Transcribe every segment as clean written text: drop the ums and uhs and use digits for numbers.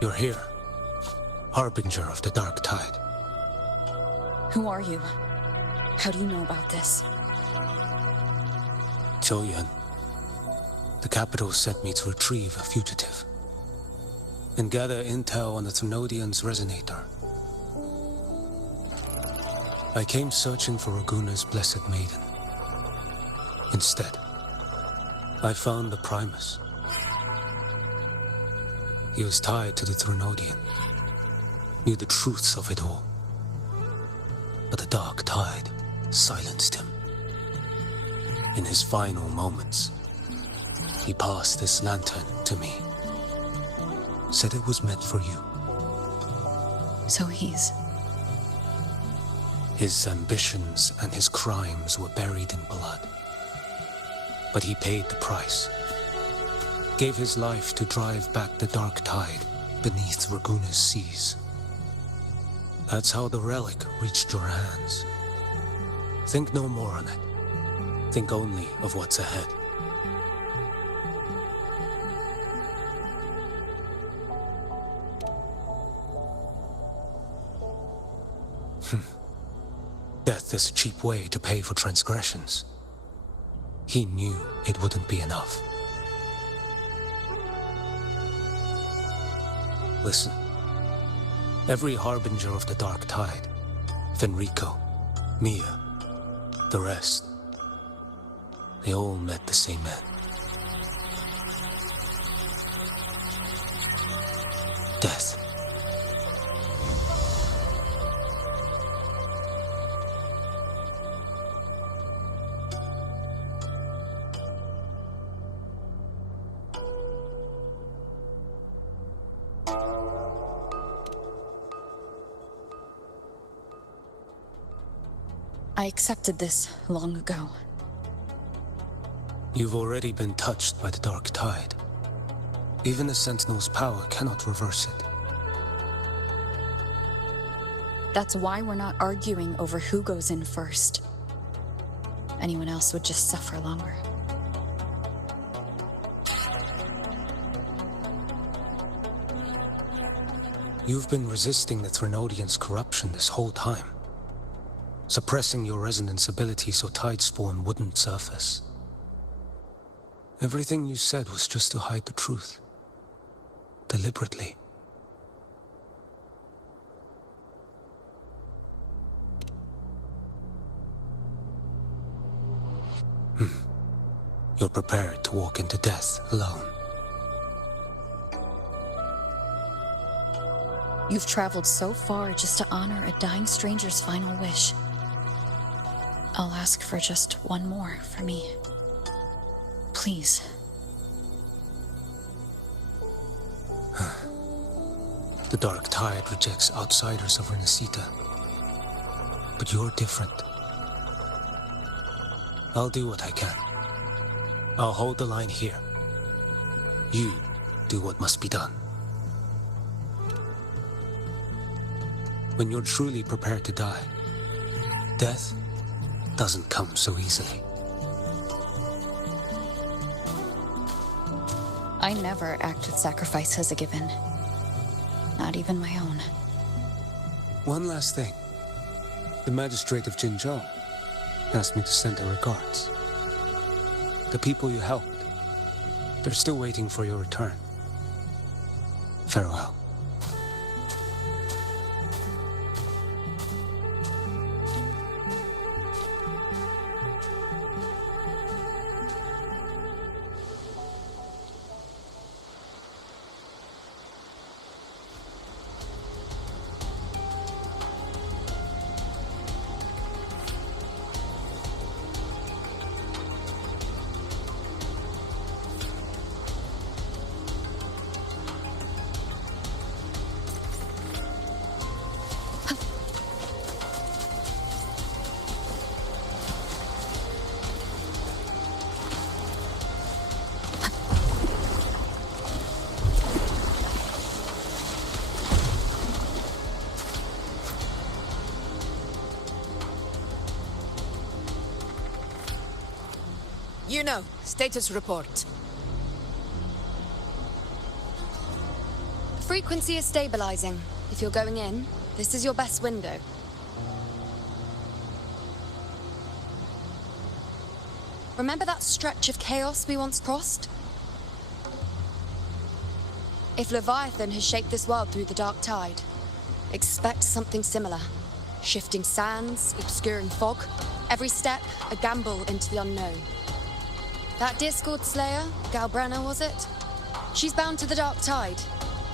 You're here, harbinger of the dark tide. Who are you? How do you know about this? Choyan. The capital sent me to retrieve a fugitive and gather intel on the Thrunodian's resonator. I came searching for Raguna's blessed maiden. Instead, I found the Primus. He was tied to the Thrunodian, knew the truths of it all. But the dark tide silenced him. In his final moments, he passed this lantern to me. Said it was meant for you. So he's... His ambitions and his crimes were buried in blood. But he paid the price. Gave his life to drive back the dark tide beneath Raguna's seas. That's how the relic reached your hands. Think no more on it. Think only of what's ahead. Death is a cheap way to pay for transgressions. He knew it wouldn't be enough. Listen. Every harbinger of the dark tide, Fenrico, Mia, the rest, they all met the same end. Death. I accepted this long ago. You've already been touched by the dark tide. Even the Sentinel's power cannot reverse it. That's why we're not arguing over who goes in first. Anyone else would just suffer longer. You've been resisting the Thrunodian's corruption this whole time. Suppressing your resonance ability so Tidespawn wouldn't surface. Everything you said was just to hide the truth. Deliberately. You're prepared to walk into death alone. You've traveled so far just to honor a dying stranger's final wish. I'll ask for just one more for me. Please. The dark tide rejects outsiders of Rinascita. But you're different. I'll do what I can. I'll hold the line here. You do what must be done. When you're truly prepared to die, death doesn't come so easily. I never act with sacrifice as a given. Not even my own. One last thing. The magistrate of Jinzhou asked me to send her regards. The people you helped, they're still waiting for your return. Farewell. You know, status report. frequency is stabilizing. If you're going in, this is your best window. Remember that stretch of chaos we once crossed? If Leviathan has shaped this world through the dark tide, expect something similar. Shifting sands, obscuring fog, every step a gamble into the unknown. That Discord Slayer, Galbrenna was it? She's bound to the dark tide.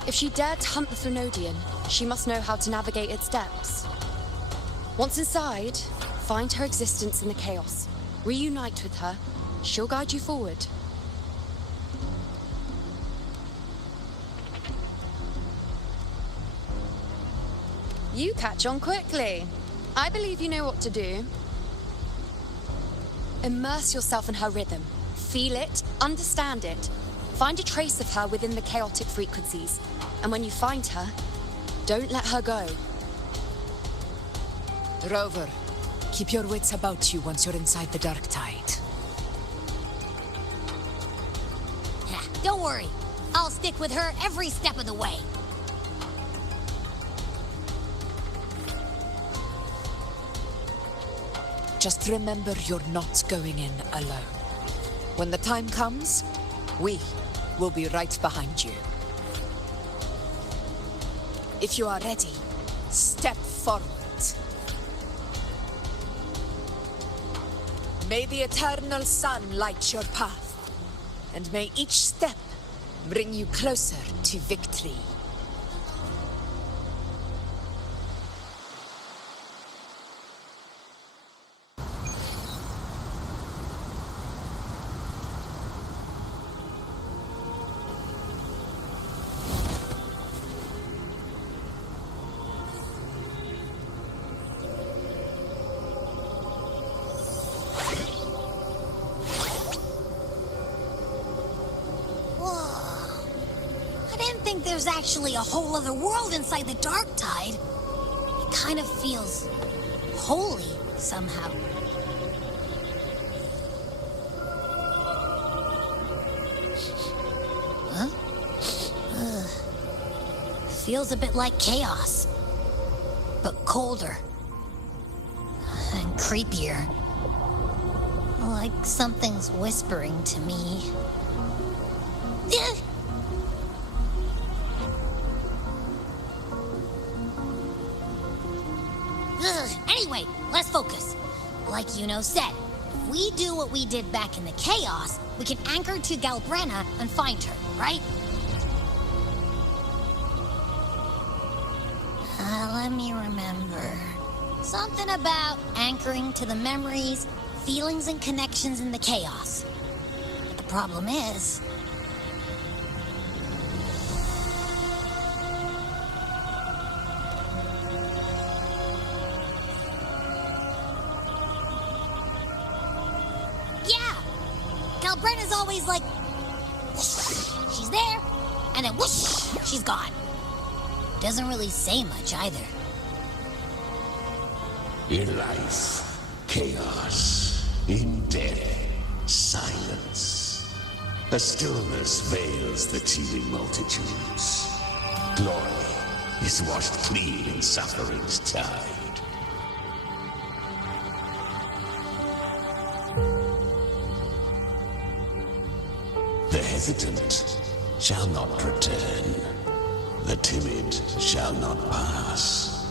If she dared to hunt the Thenodian, she must know how to navigate its depths. Once inside, find her existence in the chaos. Reunite with her. She'll guide you forward. You catch on quickly. I believe you know what to do. Immerse yourself in her rhythm. Feel it, understand it. Find a trace of her within the chaotic frequencies. And when you find her, don't let her go. Rover, keep your wits about you once you're inside the dark tide. Yeah, don't worry. I'll stick with her every step of the way. Just remember you're not going in alone. When the time comes, we will be right behind you. If you are ready, step forward. May the eternal sun light your path, and may each step bring you closer to victory. There's actually a whole other world inside the dark tide. It kind of feels holy somehow. Huh? Feels a bit like chaos, but colder and creepier. Like something's whispering to me. Anyway, let's focus. Like Yuno said, if we do what we did back in the chaos, we can anchor to Galbrenna and find her, right? Let me remember. Something about anchoring to the memories, feelings, and connections in the chaos. But the problem is... Galbrenna's always like, whoosh, she's there, and then whoosh, she's gone. Doesn't really say much either. In life, chaos. In death, silence. A stillness veils the teeming multitudes. Glory is washed clean in suffering's tide. The hesitant shall not return. The timid shall not pass.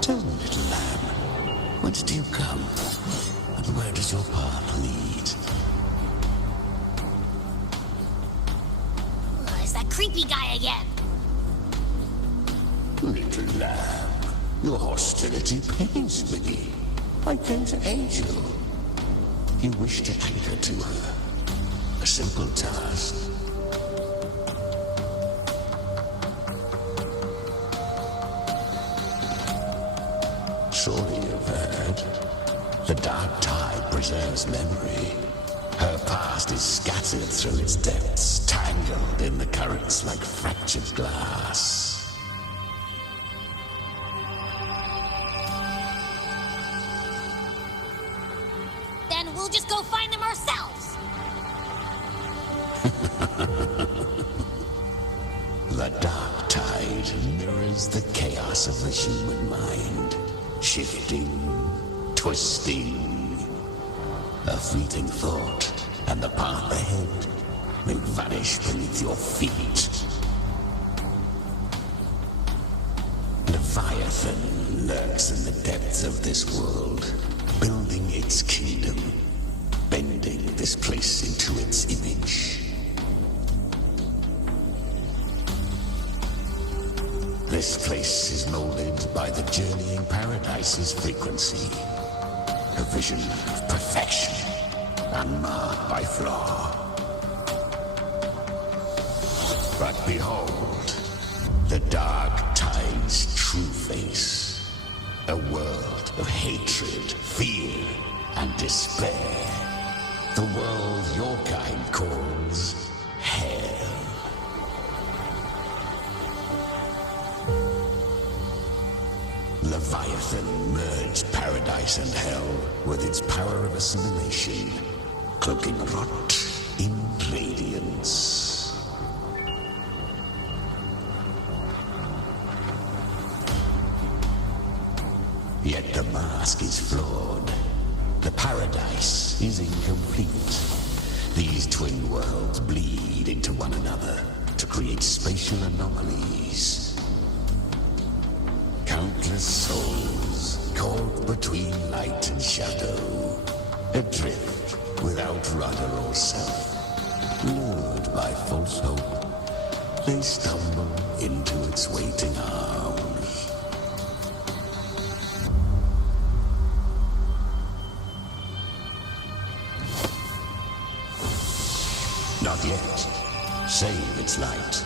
Turn, little lamb, whence do you come? And where does your path lead? It's that creepy guy again. Little lamb, your hostility pains me. I came to aid you. You wish to anchor to her. A simple task. Surely you've heard. The dark tide preserves memory. Her past is scattered through its depths, tangled in the currents like fractured glass. Then we'll just go find them ourselves. The dark tide. tide mirrors the chaos of the human mind, shifting, twisting. A fleeting thought, and the path ahead may vanish beneath your feet. Leviathan lurks in the depths of this world, building its kingdom, bending this place into its image. This place is molded by the journeying paradise's frequency. A vision of perfection, unmarred by flaw. But behold, the dark tide's true face. A world of hatred, fear, and despair. The world your kind calls hell. Leviathan merged paradise and hell with its power of assimilation, cloaking rot in radiance. Yet the mask is flawed. The paradise is incomplete. These twin worlds bleed into one another to create spatial anomalies. Countless souls caught between light and shadow, adrift without rudder or self, lured by false hope, they stumble into its waiting arms. Not yet. Save its light.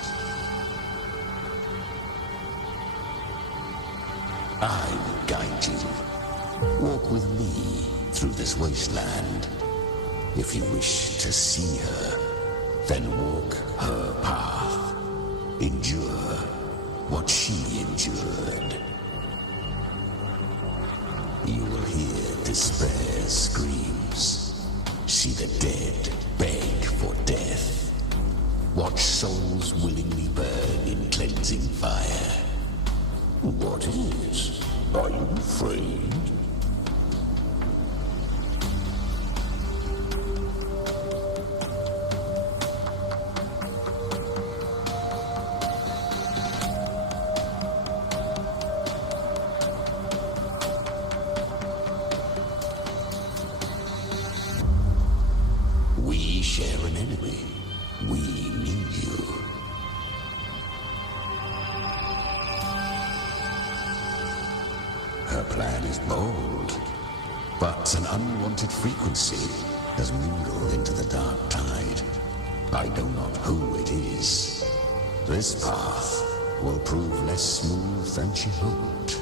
I will guide you. Walk with me through this wasteland. If you wish to see her, then walk her path. Endure what she endured. You will hear despair's screams. See the dead beg for death. Watch souls willingly burn in cleansing fire. What is? Are you afraid? We share an enemy. We need you. Her plan is bold, but an unwanted frequency has mingled into the dark tide. I know not who it is. This path will prove less smooth than she hoped.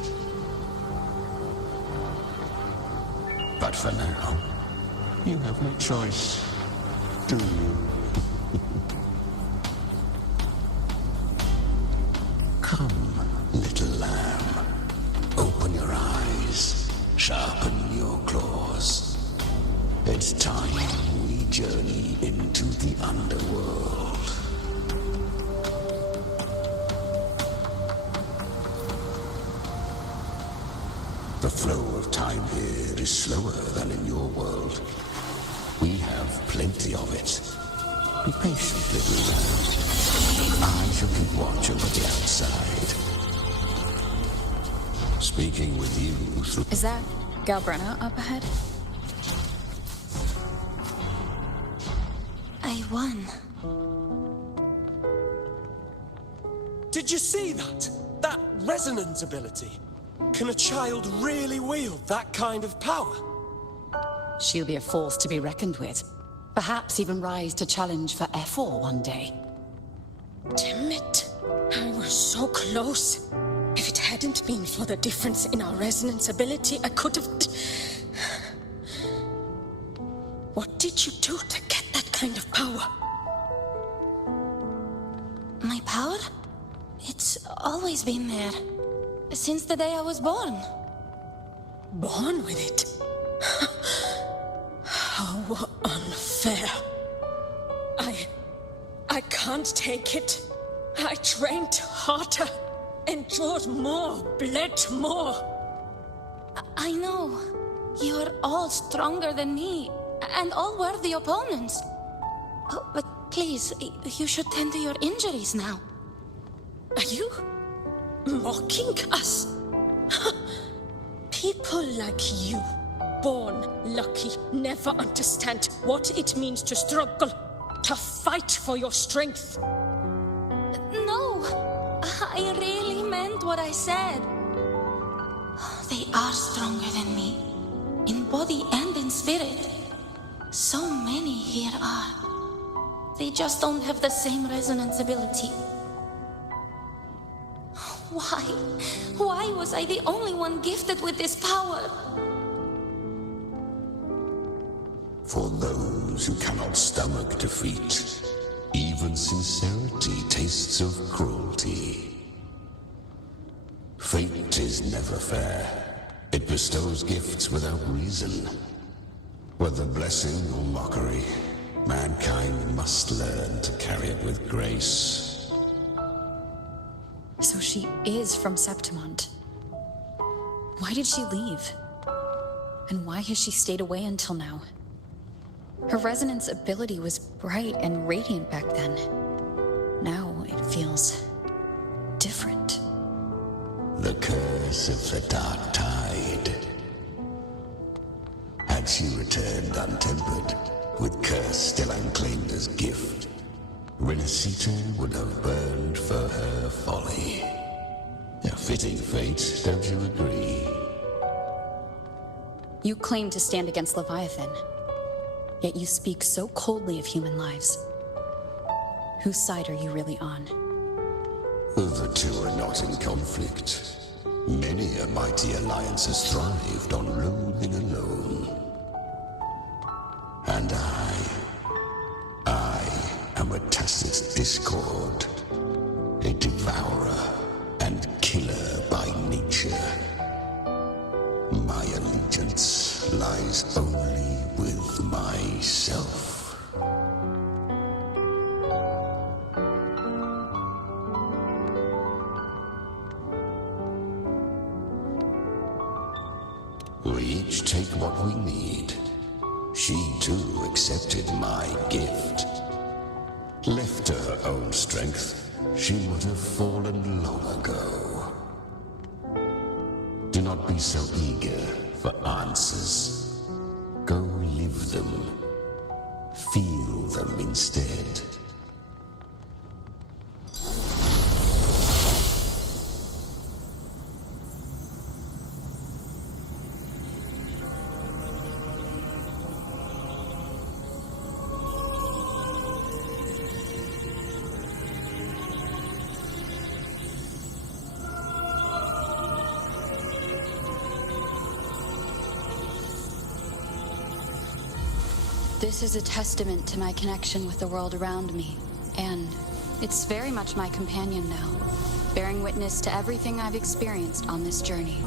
But for now, you have no choice, do you? Come, little lamb. Open your eyes, sharpen your claws. It's time we journey into the underworld. The flow of time here is slower than in your world. We have plenty of it. Be patient, little lamb. I shall keep watch over the outside. Speaking with you through... Is that Galbrenna up ahead? I won. Did you see that? That resonance ability? Can a child really wield that kind of power? She'll be a force to be reckoned with. Perhaps even rise to challenge for F4 one day. Damn it. I was so close. If it hadn't been for the difference in our resonance ability, I could have... What did you do to get that kind of power? My power? It's always been there. Since the day I was born. Born with it? How unfair. I can't take it. I trained harder. endured more, bled more. I know. You're all stronger than me, and all worthy opponents. Oh, but please, you should tend to your injuries now. Are you mocking us? People like you, born lucky, never understand what it means to struggle, to fight for your strength. No, I really meant what I said. They are stronger than me, in body and in spirit. So many here are. They just don't have the same resonance ability. Why? Why was I the only one gifted with this power? For those who cannot stomach defeat, even sincerity tastes of cruelty. Fate is never fair. It bestows gifts without reason. Whether blessing or mockery, mankind must learn to carry it with grace. So she is from Septimont. Why did she leave? And why has she stayed away until now? Her resonance ability was bright and radiant back then. Now it feels different. The curse of the dark tide. Had she returned untempered, with curse still unclaimed as gift, Rinascita would have burned for her folly. A fitting fate, don't you agree? You claim to stand against Leviathan, yet you speak so coldly of human lives. Whose side are you really on? The two are not in conflict. Many a mighty alliance has thrived on loathing alone. And I am a tacit discord, a devourer and killer by nature. My allegiance lies only with myself. We each take what we need. She too accepted my gift. Left to her own strength, she would have fallen long ago. Do not be so eager for answers. Go live them. Feel them instead. This is a testament to my connection with the world around me, and it's very much my companion now, bearing witness to everything I've experienced on this journey.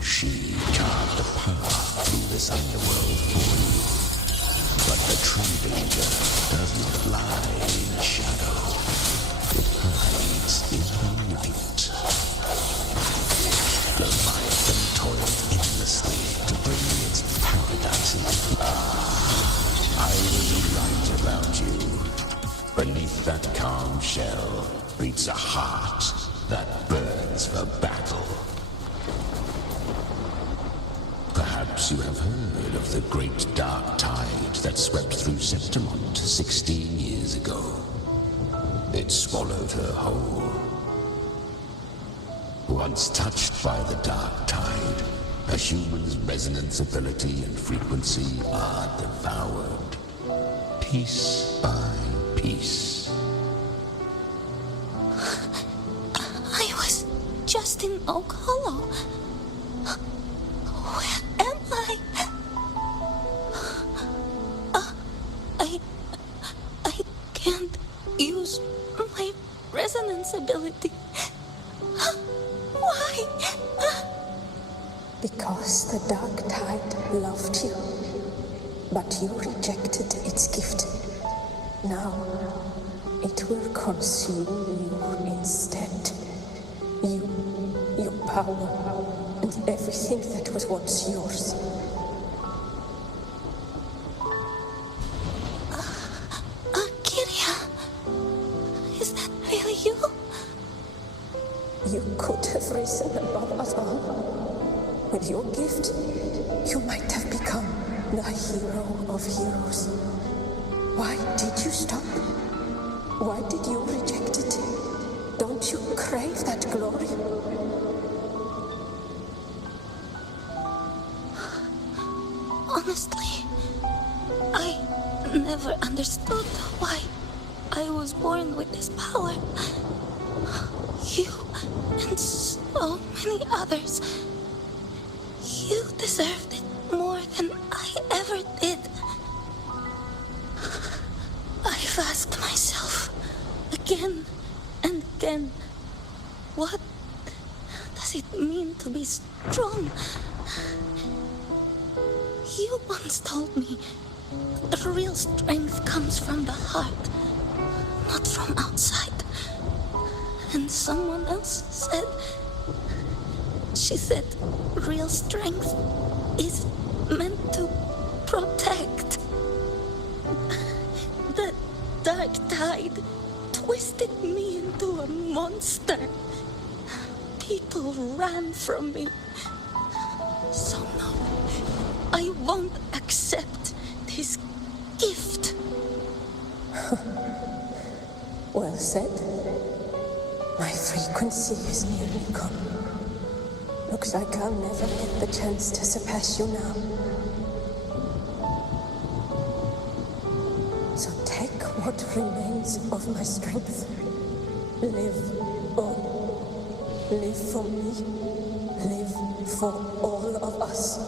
She carved a path through this underworld for you. But the true danger does not lie in shadow. It hides in the light. Leviathan toiled endlessly to bring me its paradise into I will be right about you. Beneath that calm shell beats a heart that burns for battle. Perhaps you have heard of the great dark tide that swept through Septimont 16 years ago. It swallowed her whole. Once touched by the dark tide, a human's resonance ability and frequency are devoured, piece by piece. I was just in Oak Hollow. Where am I? I can't use my resonance ability. Why? Because the dark tide loved you, but you rejected its gift. Now, it will consume you instead. You, your power, and everything that was once yours. Kiria, is that really you? You could have risen above us all. With your gift, you might have become the hero of heroes. Why did you stop? Why did you reject it? Don't you crave that glory? Honestly, I never understood why I was born with this power. You and so many others, you deserved it more than I ever did. I've asked myself again and again, what does it mean to be strong? You once told me that real strength comes from the heart, not from outside. And someone else said, she said, real strength is meant to protect. The dark tide twisted me into a monster. People ran from me. So no, I won't accept this gift. Well said. My frequency is nearly gone. Looks like I'll never get the chance to surpass you now. So take what remains of my strength. Live on. Live for me. Live for all of us.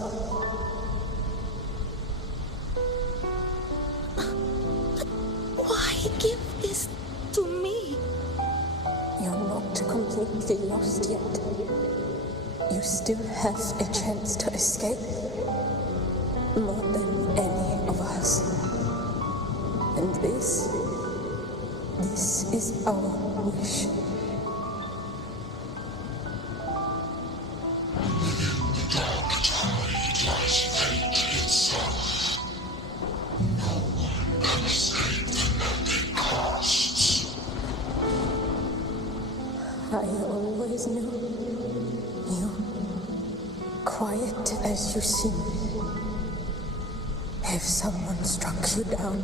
Why give this to me? You're not completely lost yet. You still have a chance to escape. More than any of us. And this is our wish. I always knew you, quiet as you seem. If someone struck you down,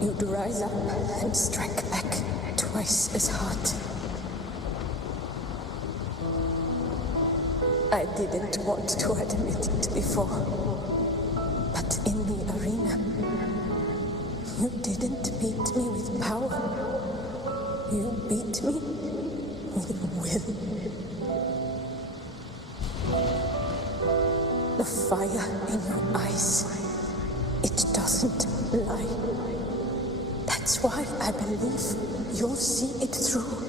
you'd rise up and strike back twice as hard. I didn't want to admit it before, but in the arena, you didn't beat me with power. You beat me with will. The fire in your eyes, it doesn't lie. That's why I believe you'll see it through.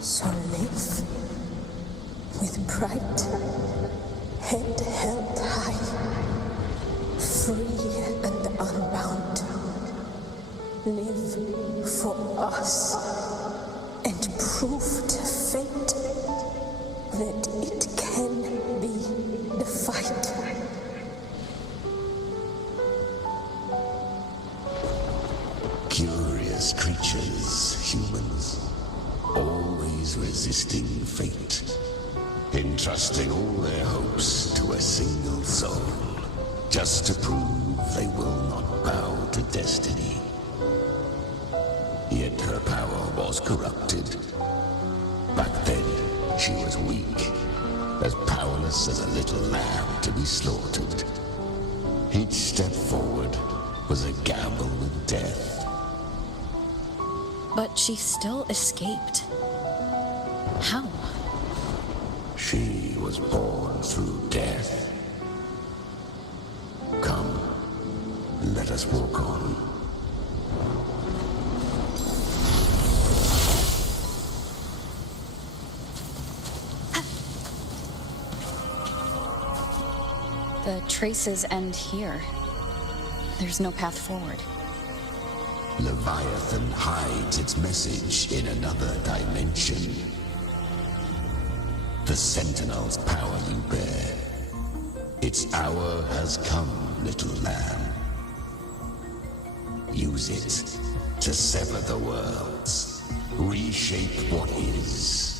So live with pride, head held high, free and unbound. Live for us and prove to fate that it can be defied. Curious creatures, humans, always resisting fate, entrusting all their hopes to a single soul, just to prove they will not bow to destiny. Yet her power was corrupted. Back then, she was weak, as powerless as a little lamb to be slaughtered. Each step forward was a gamble with death. But she still escaped. How? She was born through death. Come, let us walk on. The traces end here. There's no path forward. Leviathan hides its message in another dimension. The Sentinel's power you bear. Its hour has come, little lamb. Use it to sever the worlds, reshape what is.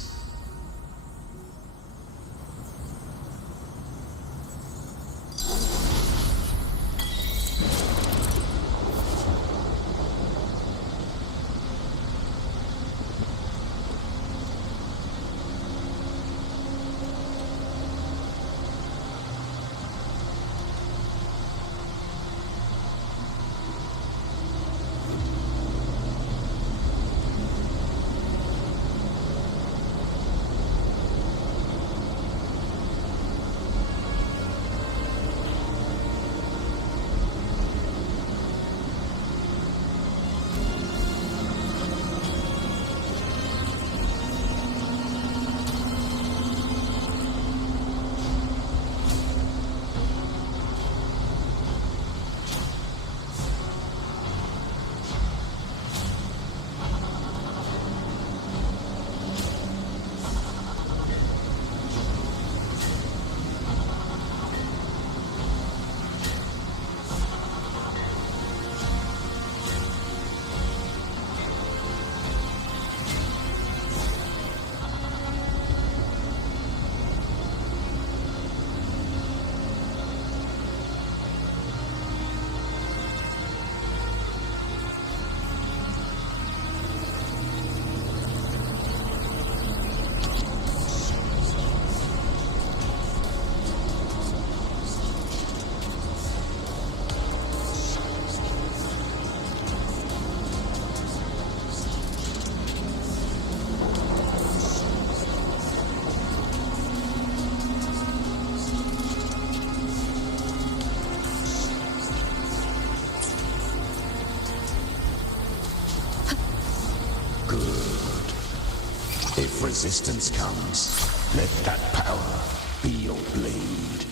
If resistance comes, let that power be your blade.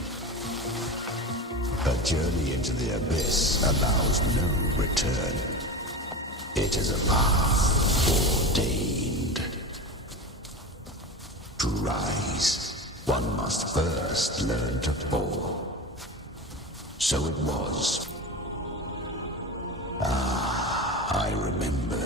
A journey into the abyss allows no return. It is a path ordained. To rise, one must first learn to fall. So it was. I remember.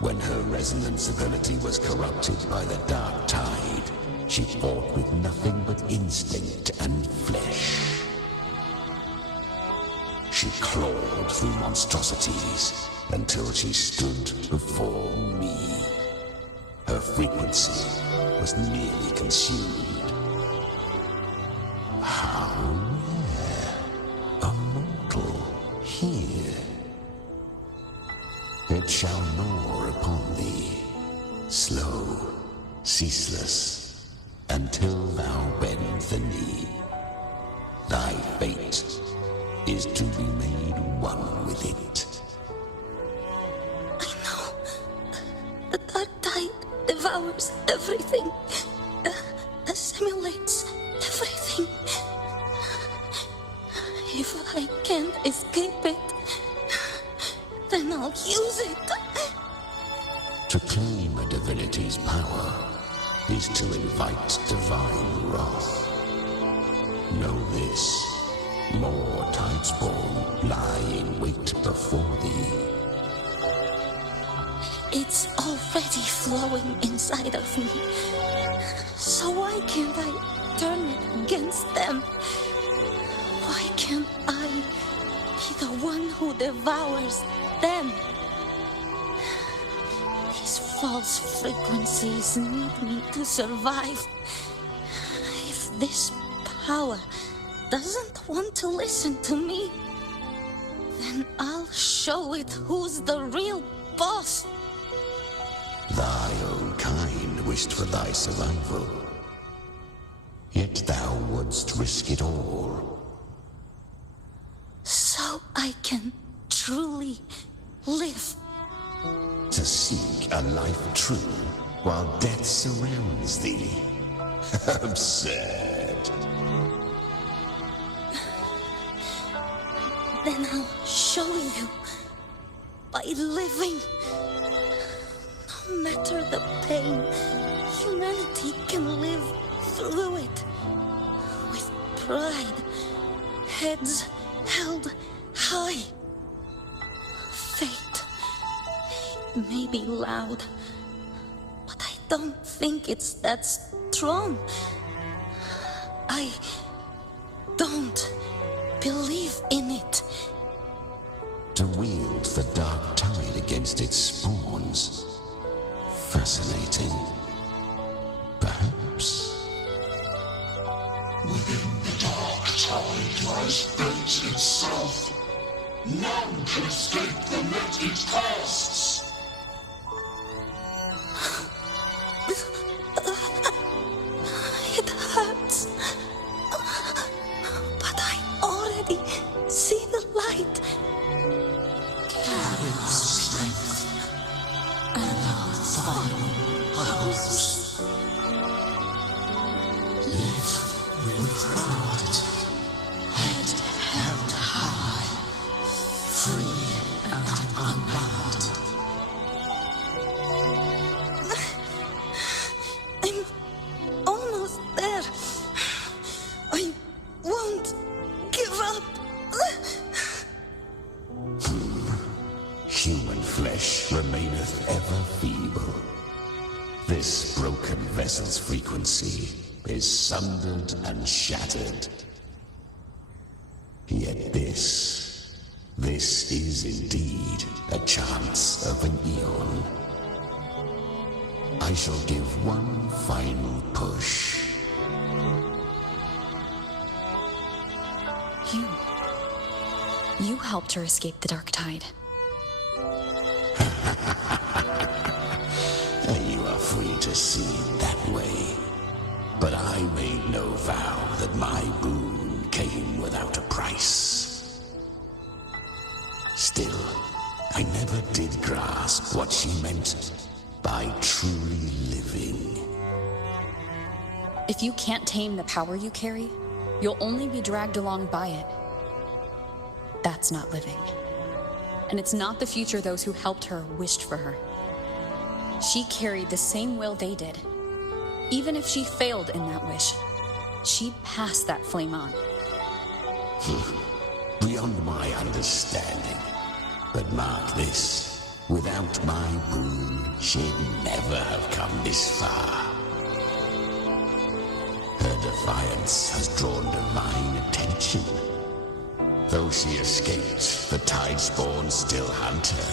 When her resonance ability was corrupted by the dark tide, she fought with nothing but instinct and flesh. She clawed through monstrosities until she stood before me. Her frequency was nearly consumed. How rare, a mortal here. It shall gnaw upon thee, slow, ceaseless, until thou bend the knee. Thy fate is to be made one with it. I know. The dark tide devours everything. Assimilates everything. If I can't escape it, then I'll use it. To claim a divinity's power is to invite divine wrath. Know this, more tidespawn lie in wait before thee. It's already flowing inside of me. So why can't I turn it against them? Why can't I be the one who devours them? These false frequencies need me to survive. If this power doesn't want to listen to me, then I'll show it who's the real boss. Thy own kind wished for thy survival. Yet thou wouldst risk it all. So I can truly live. To seek a life true while death surrounds thee. Absurd. Then I'll show you by living. No matter the pain, humanity can live through it. With pride, heads held high. Fate may be loud, but I don't think it's that strong. I don't believe in it. To wield the dark tide against its spawns. Fascinating. Perhaps. Within the dark tide lies fate itself. None can escape the net it casts. It hurts. But I already see the light. Carry the strength and our final house. Live with pride, head held high, free and unbound. I'm almost there. I won't give up. Human flesh remaineth ever feeble. This broken vessel's frequency is sundered and shattered. Yet this is indeed a chance of an eon. I shall give one final push. You helped her escape the dark tide. You are free to see it that way. But I made no vow that my boon came without a price. Still, I never did grasp what she meant by truly living. If you can't tame the power you carry, you'll only be dragged along by it. That's not living. And it's not the future those who helped her wished for her. She carried the same will they did. Even if she failed in that wish, she'd pass that flame on. Beyond my understanding. But mark this, without my boon, she'd never have come this far. Her defiance has drawn divine attention. Though she escaped, the tide spawn still hunt her.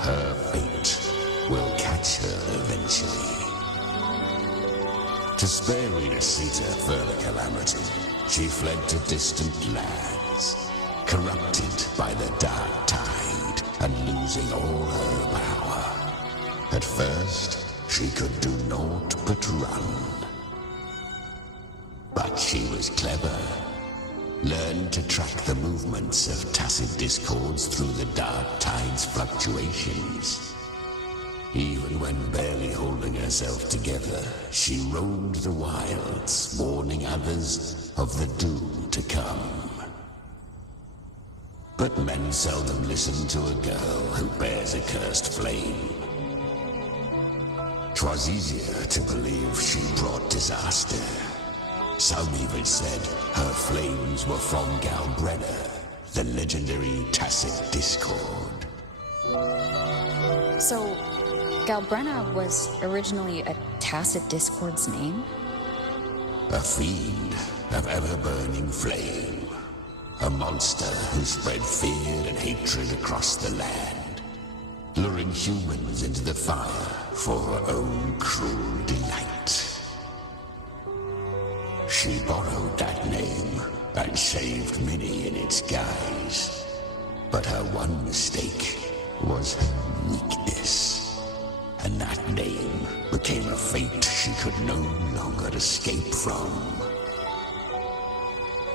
Her fate will catch her eventually. To spare Rinascita further calamity, she fled to distant lands, corrupted by the dark tide and losing all her power. At first, she could do naught but run. But she was clever. Learned to track the movements of tacit discords through the dark tide's fluctuations. Even when barely holding herself together, she roamed the wilds, warning others of the doom to come. But men seldom listen to a girl who bears a cursed flame. 'Twas easier to believe she brought disaster. Some even said her flames were from Galbrenna, the legendary tacit discord. So, Galbrenna was originally a Tacit Discord's name? A fiend of ever-burning flame. A monster who spread fear and hatred across the land, luring humans into the fire for her own cruel delight. She borrowed that name and saved many in its guise. But her one mistake was her weakness. And that name became a fate she could no longer escape from.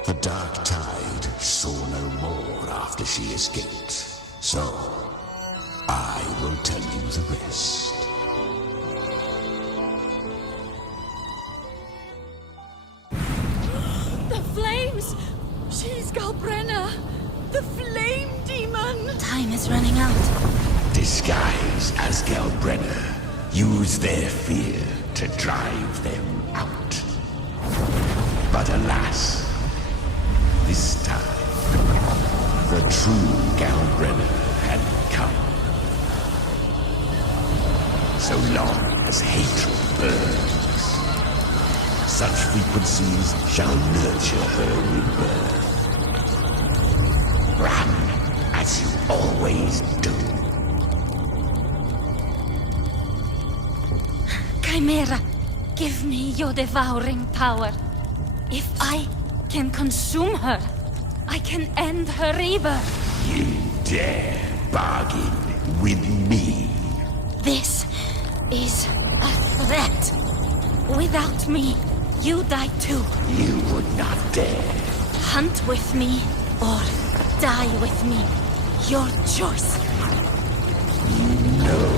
The Dark Tide saw no more after she escaped. So, I will tell you the rest. The flames! She's Galbrenna! The flame demon! Time is running out. Disguised as Galbrenna, use their fear to drive them out. But alas, this time, the true Galbrenna had come. So long as hatred burns, such frequencies shall nurture her rebirth. Run, as you always do. Chimera, give me your devouring power. If I can consume her, I can end her rebirth. You dare bargain with me? This is a threat. Without me, you die too. You would not dare. Hunt with me or die with me. Your choice. You know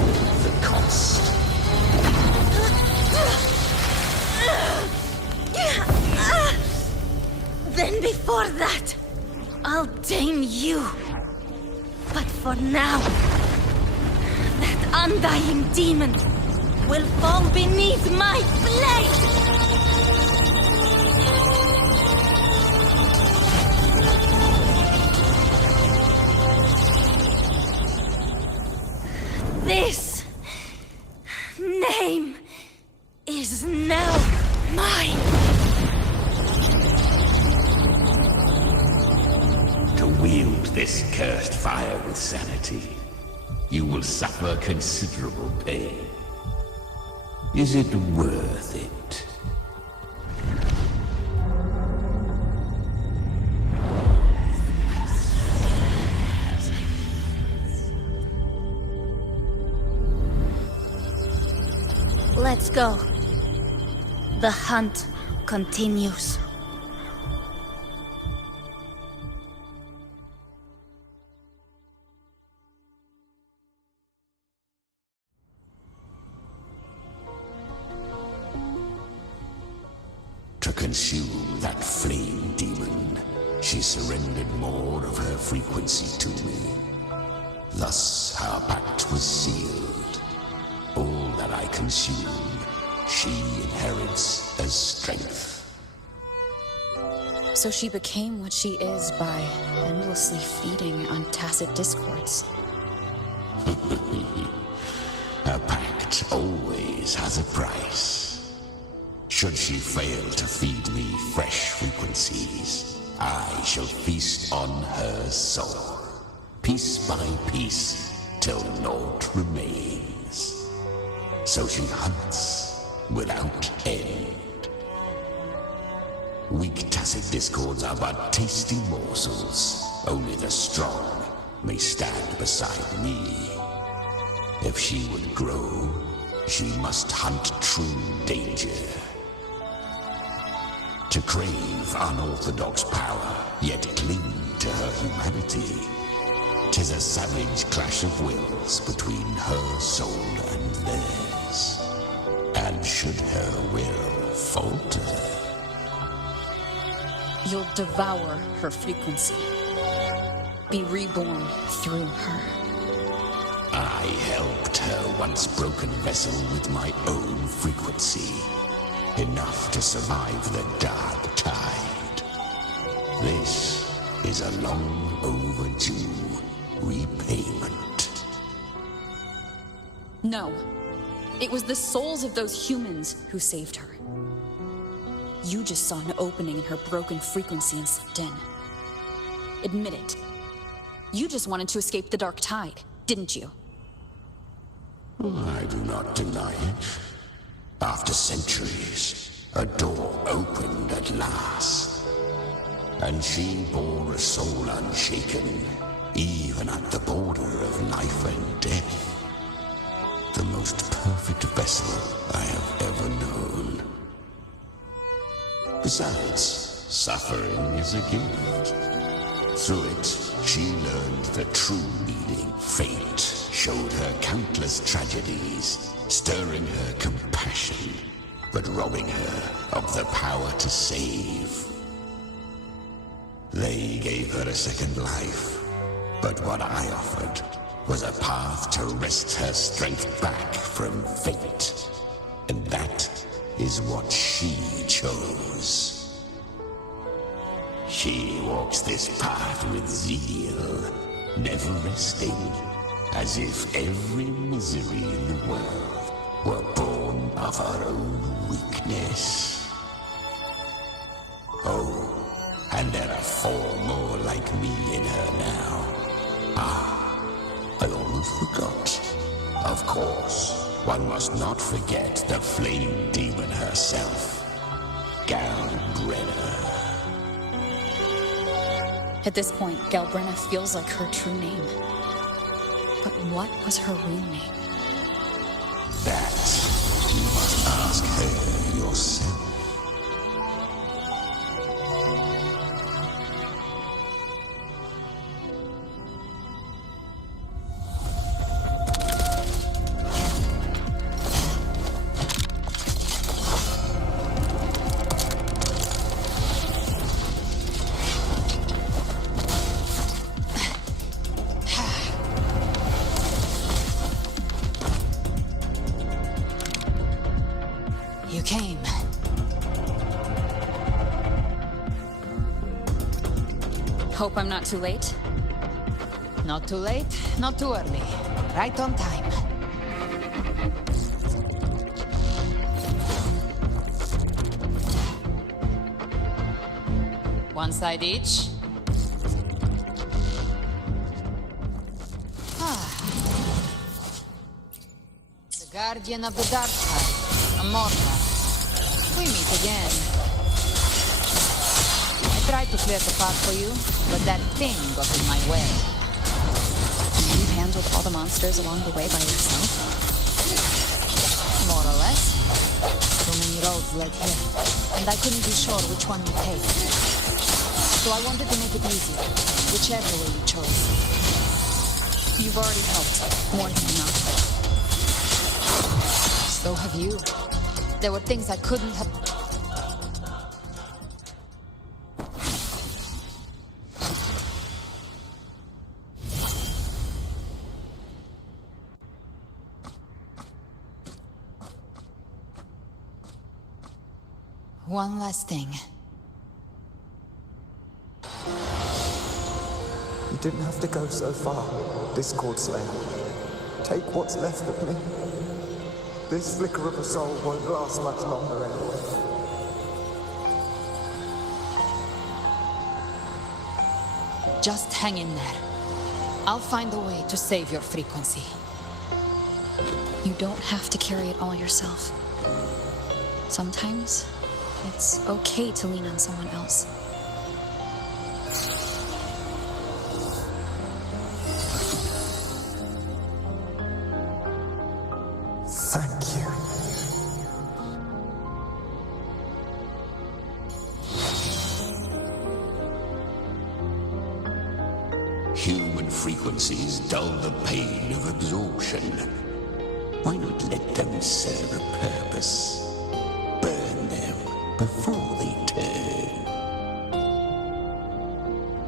the cost. Then before that, I'll tame you. But for now, that undying demon will fall beneath my blade! This name is now mine. To wield this cursed fire with sanity, you will suffer considerable pain. Is it worth it? Let's go. The hunt continues. To consume that flame demon, she surrendered more of her frequency to me. Thus our pact was sealed. All that I consume, she inherits as strength. So she became what she is by endlessly feeding on Tacit Discords. A pact always has a price. Should she fail to feed me fresh frequencies, I shall feast on her soul, piece by piece, till naught remains. So she hunts without end. Weak Tacit Discords are but tasty morsels. Only the strong may stand beside me. If she would grow, she must hunt true danger. To crave unorthodox power, yet cling to her humanity. 'Tis a savage clash of wills between her soul and theirs. And should her will falter, You'll devour her frequency. Be reborn through her. I helped her once broken vessel with my own frequency. Enough to survive the Dark Tide. This is a long overdue repayment. No. It was the souls of those humans who saved her. You just saw an opening in her broken frequency and slipped in. Admit it. You just wanted to escape the Dark Tide, didn't you? I do not deny it. After centuries, a door opened at last. And she bore a soul unshaken, even at the border of life and death. The most perfect vessel I have ever known. Besides, suffering is a gift. Through it, she learned the true meaning. Fate showed her countless tragedies, stirring her compassion, but robbing her of the power to save. They gave her a second life, but what I offered was a path to wrest her strength back from fate. And that is what she chose. She walks this path with zeal, never resting, as if every misery in the world were born of her own weakness. Oh, and there are 4 more like me in her now. I almost forgot. Of course, one must not forget the flame demon herself, Galbrenna. At this point, Galbrenna feels like her true name. But what was her real name? That you must ask her yourself. You came. Hope I'm not too late. Not too late, not too early. Right on time. One side each. The Guardian of the Dark Tide, Amorta. We meet again. I tried to clear the path for you, but that thing got in my way. You handled all the monsters along the way by yourself? More or less. So many roads led here, and I couldn't be sure which one would take. So I wanted to make it easy, whichever way you chose. You've already helped, more than enough. So have you. There were things I couldn't have... One last thing. You didn't have to go so far, Discord Slayer. Take what's left of me. This flicker of a soul won't last much longer anyway. Just hang in there. I'll find a way to save your frequency. You don't have to carry it all yourself. Sometimes, it's okay to lean on someone else. Thank you. Human frequencies dull the pain of absorption. Why not let them serve a purpose? Burn them before they turn.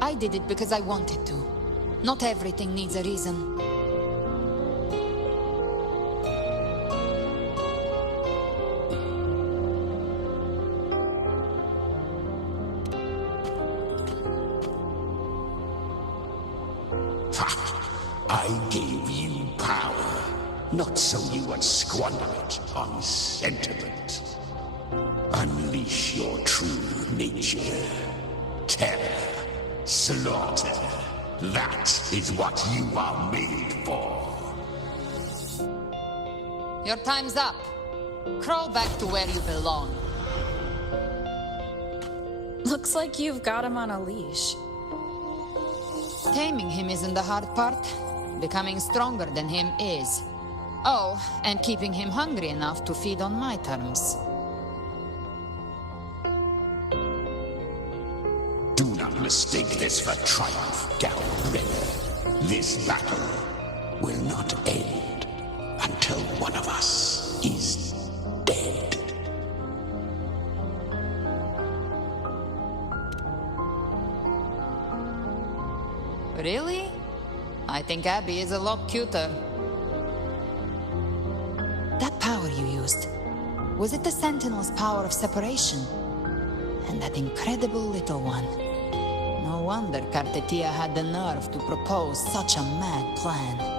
I did it because I wanted to. Not everything needs a reason. I gave you power. Not so you would squander it on sentiment. Unleash your true nature. Terror, slaughter. That is what you are made for. Your time's up. Crawl back to where you belong. Looks like you've got him on a leash. Taming him isn't the hard part. Becoming stronger than him is. Oh, and keeping him hungry enough to feed on my terms. Do not mistake this for triumph, Galbrenner. This battle will not end until one of us is dead. Really? I think Abby is a lot cuter. That power you used, was it the Sentinel's power of separation? And that incredible little one. No wonder Cartetia had the nerve to propose such a mad plan.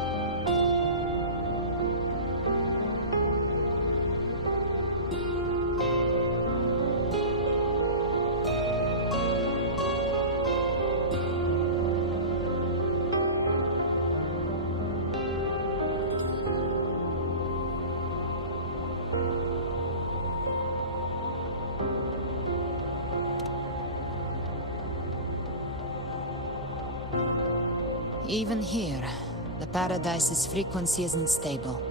Even here, the Paradise's frequency isn't stable,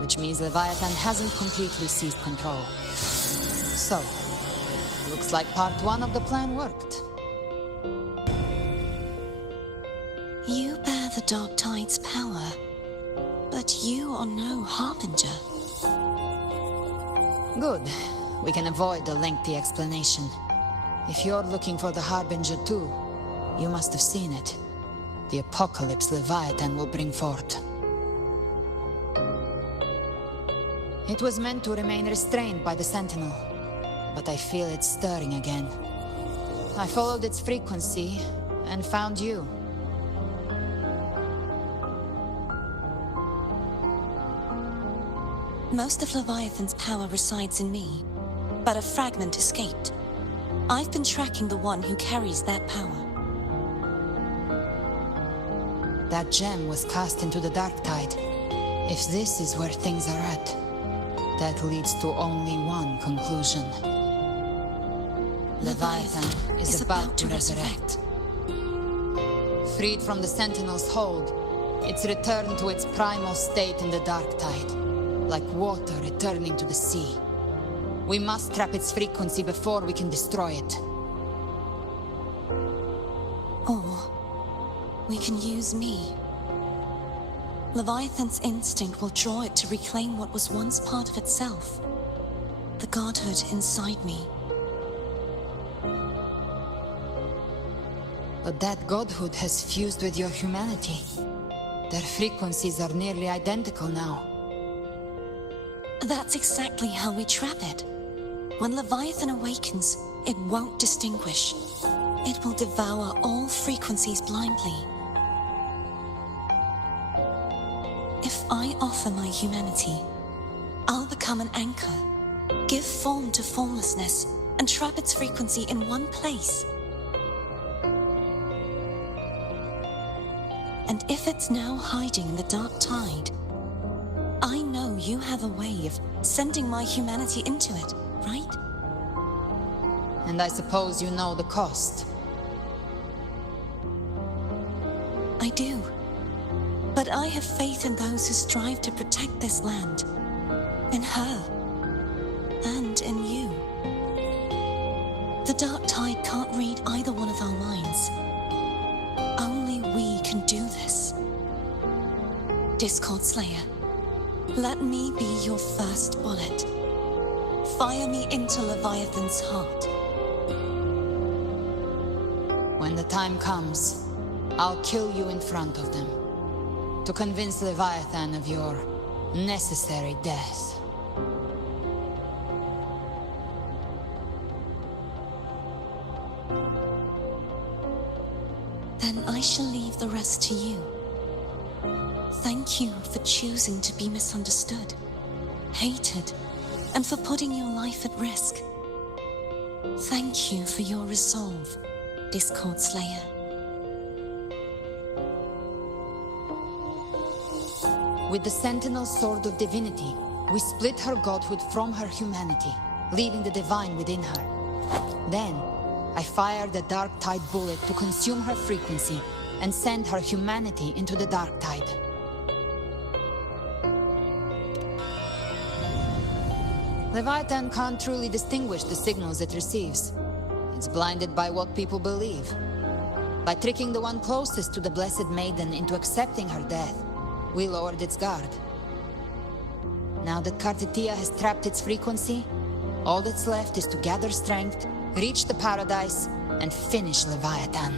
which means Leviathan hasn't completely seized control. So, looks like part one of the plan worked. You bear the Dark Tide's power, but you are no Harbinger. Good. We can avoid a lengthy explanation. If you're looking for the Harbinger too, you must have seen it. The apocalypse Leviathan will bring forth. It was meant to remain restrained by the Sentinel, but I feel it stirring again. I followed its frequency and found you. Most of Leviathan's power resides in me, but a fragment escaped. I've been tracking the one who carries that power. That gem was cast into the Dark Tide. If this is where things are at, that leads to only one conclusion. Leviathan is about to resurrect. Freed from the Sentinel's hold, it's returned to its primal state in the Dark Tide, like water returning to the sea. We must trap its frequency before we can destroy it. Or we can use me. Leviathan's instinct will draw it to reclaim what was once part of itself. The godhood inside me. But that godhood has fused with your humanity. Their frequencies are nearly identical now. That's exactly how we trap it. When Leviathan awakens, it won't distinguish. It will devour all frequencies blindly. If I offer my humanity, I'll become an anchor, give form to formlessness, and trap its frequency in one place. And if it's now hiding in the Dark Tide, I know you have a way of sending my humanity into it, right? And I suppose you know the cost. I do. But I have faith in those who strive to protect this land. In her. And in you. The Dark Tide can't read either one of our minds. Only we can do this. Discord Slayer, let me be your first bullet. Fire me into Leviathan's heart. When the time comes, I'll kill you in front of them. To convince Leviathan of your necessary death. Then I shall leave the rest to you. Thank you for choosing to be misunderstood, hated, and for putting your life at risk. Thank you for your resolve, Discord Slayer. With the Sentinel Sword of Divinity, we split her godhood from her humanity, leaving the divine within her. Then, I fired the Dark Tide bullet to consume her frequency and send her humanity into the Dark Tide. Leviathan can't truly distinguish the signals it receives. It's blinded by what people believe. By tricking the one closest to the Blessed Maiden into accepting her death, we lowered its guard. Now that Kartitia has trapped its frequency, all that's left is to gather strength, reach the paradise, and finish Leviathan.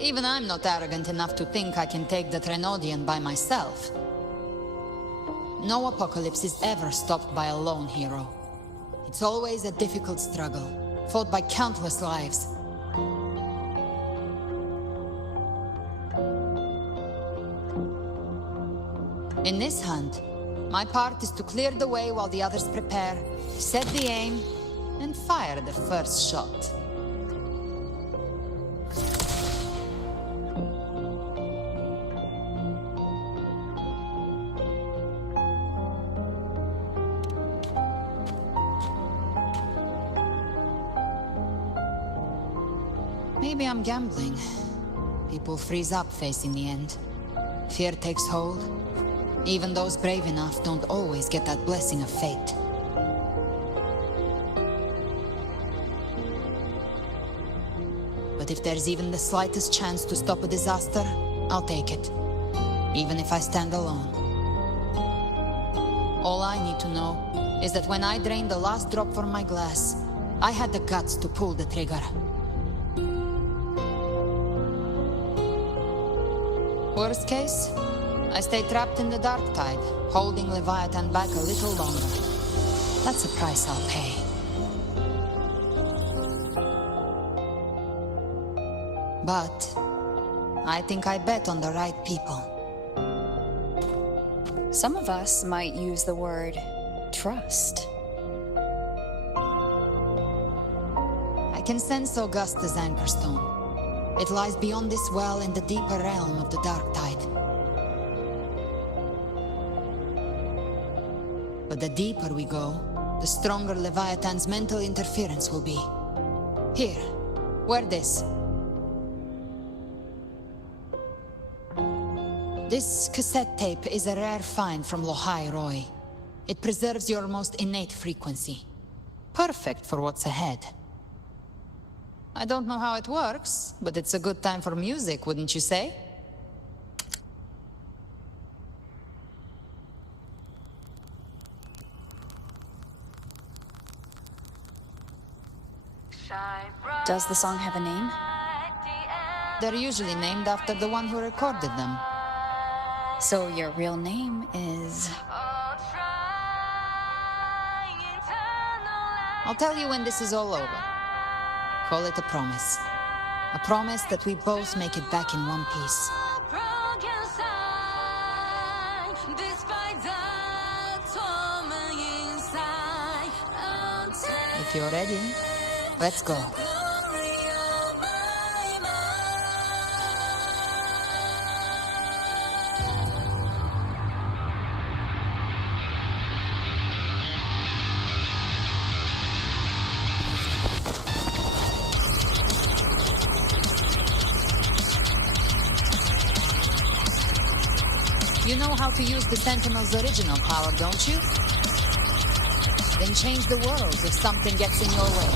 Even I'm not arrogant enough to think I can take the Trenodian by myself. No apocalypse is ever stopped by a lone hero. It's always a difficult struggle, fought by countless lives. In this hunt, my part is to clear the way while the others prepare, set the aim, and fire the first shot. Maybe I'm gambling. People freeze up facing the end. Fear takes hold. Even those brave enough don't always get that blessing of fate. But if there's even the slightest chance to stop a disaster, I'll take it. Even if I stand alone. All I need to know is that when I drained the last drop from my glass, I had the guts to pull the trigger. Worst case, I stay trapped in the Dark Tide, holding Leviathan back a little longer. That's a price I'll pay. But I think I bet on the right people. Some of us might use the word trust. can sense Augusta's anchorstone. It lies beyond this well in the deeper realm of the Dark Tide. But the deeper we go, the stronger Leviathan's mental interference will be. Here, wear this. This cassette tape is a rare find from Lohai Roy. It preserves your most innate frequency. Perfect for what's ahead. I don't know how it works, but it's a good time for music, wouldn't you say? Does the song have a name? They're usually named after the one who recorded them. So your real name is... I'll tell you when this is all over. Call it a promise. A promise that we both make it back in one piece. If you're ready, let's go. You know how to use the Sentinel's original power, don't you? Then change the world if something gets in your way.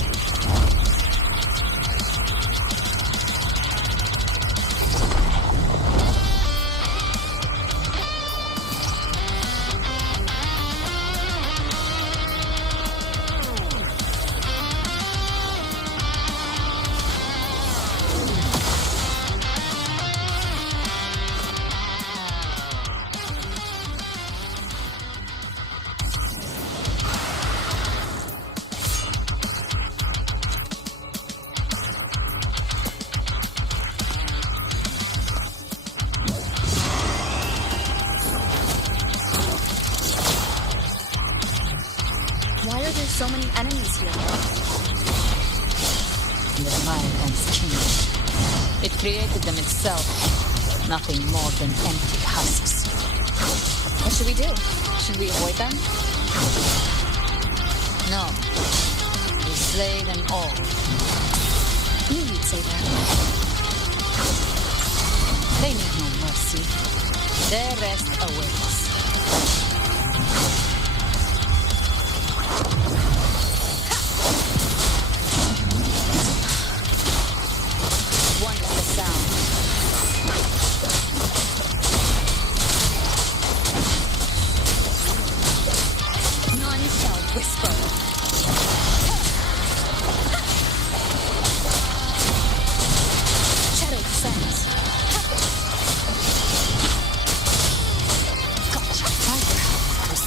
Why are there so many enemies here? The Leviathan's king. It created them itself. Nothing more than empty husks. What should we do? Should we avoid them? No. We slay them all. Knew you'd say that. They need no mercy. Their rest awaits.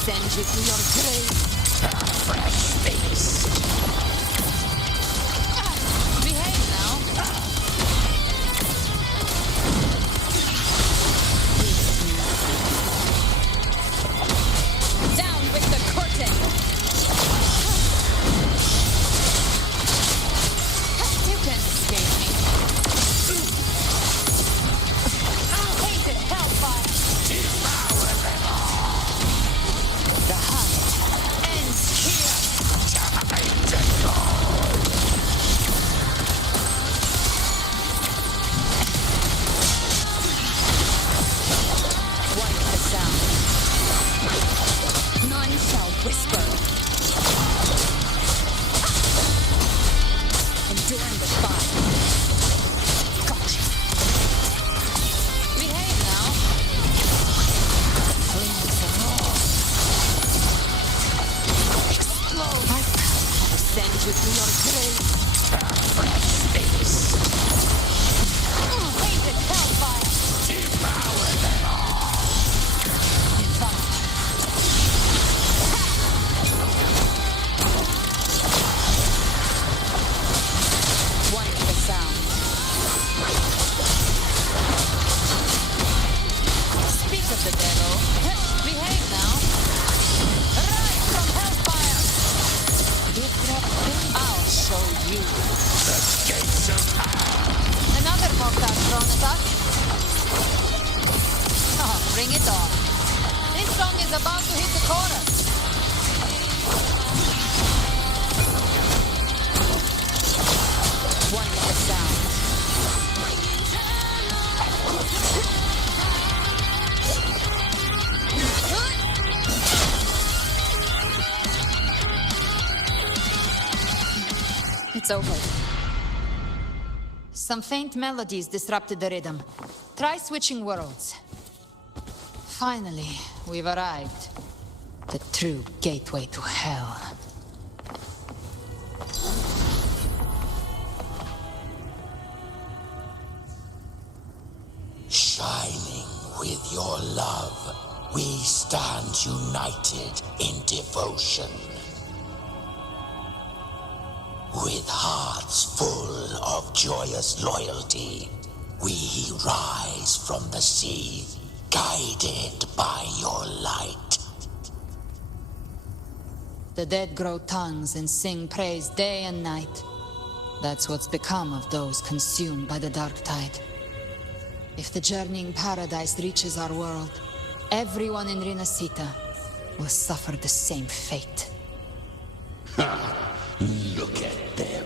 Send you to your grave. Fresh face. Behave now. Down with the curtain! You can't escape me. Hated hellfire! The hunt ends here. Wipe the sound. None shall whisper. Enduring the fire. Gotcha. Behave now. Flames are all. Explode. My power will send you to your grave. Fresh space. Hated hellfire! Devour them all. Devour. Wipe the sound. Speak of the devil. Behave now. Rise from hellfire. I'll show you. He's about to hit the chorus. Wonderful sound. It's over. Some faint melodies disrupted the rhythm. Try switching worlds. Finally, we've arrived. The true gateway to hell. Shining with your love, we stand united in devotion. With hearts full of joyous loyalty, we rise from the sea, guided by your light. The dead grow tongues and sing praise day and night. That's what's become of those consumed by the dark tide. If the journeying paradise reaches our world, everyone in Rinascita will suffer the same fate. Look at them,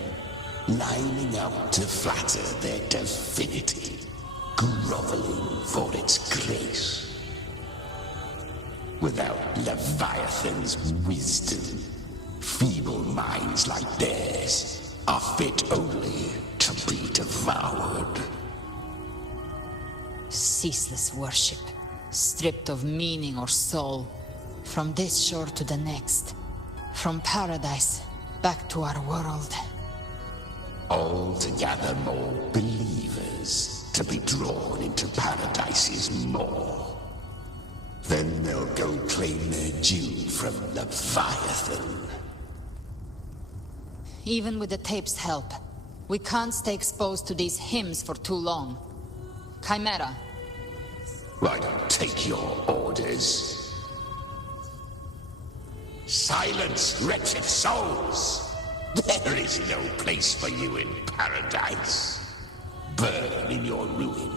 lining up to flatter their divinity, groveling for its grace. Without Leviathan's wisdom, feeble minds like theirs are fit only to be devoured. Ceaseless worship, stripped of meaning or soul, from this shore to the next, from paradise back to our world. All to gather more believers to be drawn into Paradise's maw. Then they'll go claim their due from Leviathan. Even with the tape's help, we can't stay exposed to these hymns for too long. Chimera. I don't take your orders. Silence, wretched souls! There is no place for you in paradise. Burn in your ruin,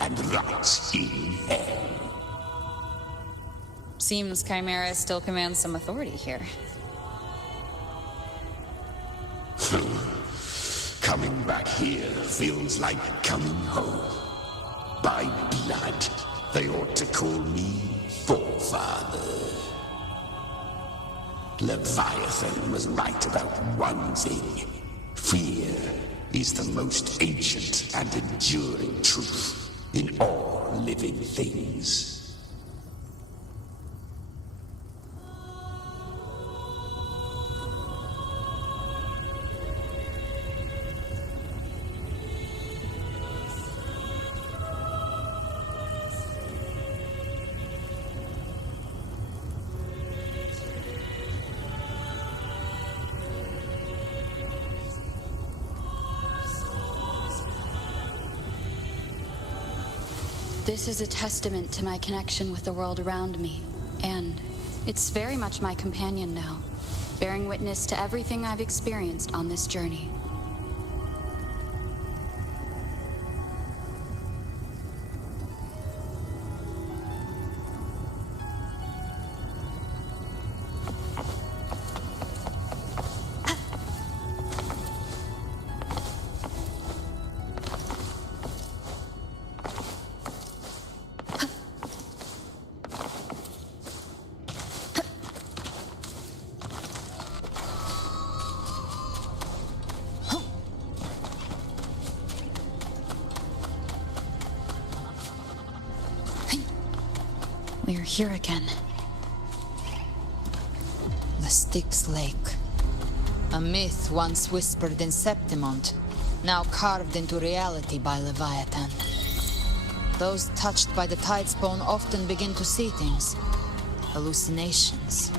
and rot in hell. Seems Chimera still commands some authority here. Coming back here feels like coming home. By blood, they ought to call me Forefather. Leviathan was right about one thing. Fear is the most ancient and enduring truth in all living things. This is a testament to my connection with the world around me, and it's very much my companion now, bearing witness to everything I've experienced on this journey. We're here again. The Styx Lake. A myth once whispered in Septimont, now carved into reality by Leviathan. Those touched by the Tidespawn often begin to see things. Hallucinations.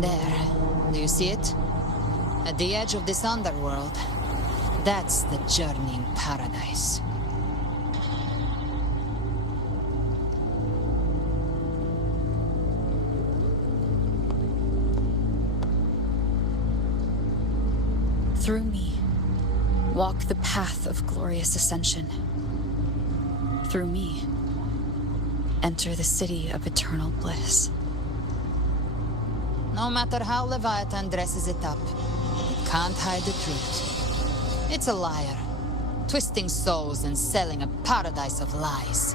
There. Do you see it? At the edge of this underworld. That's the journeying paradise. Through me, Walk the path of glorious ascension. Through me, enter the city of eternal bliss. No matter how Leviathan dresses it up, it can't hide the truth. It's a liar, twisting souls and selling a paradise of lies.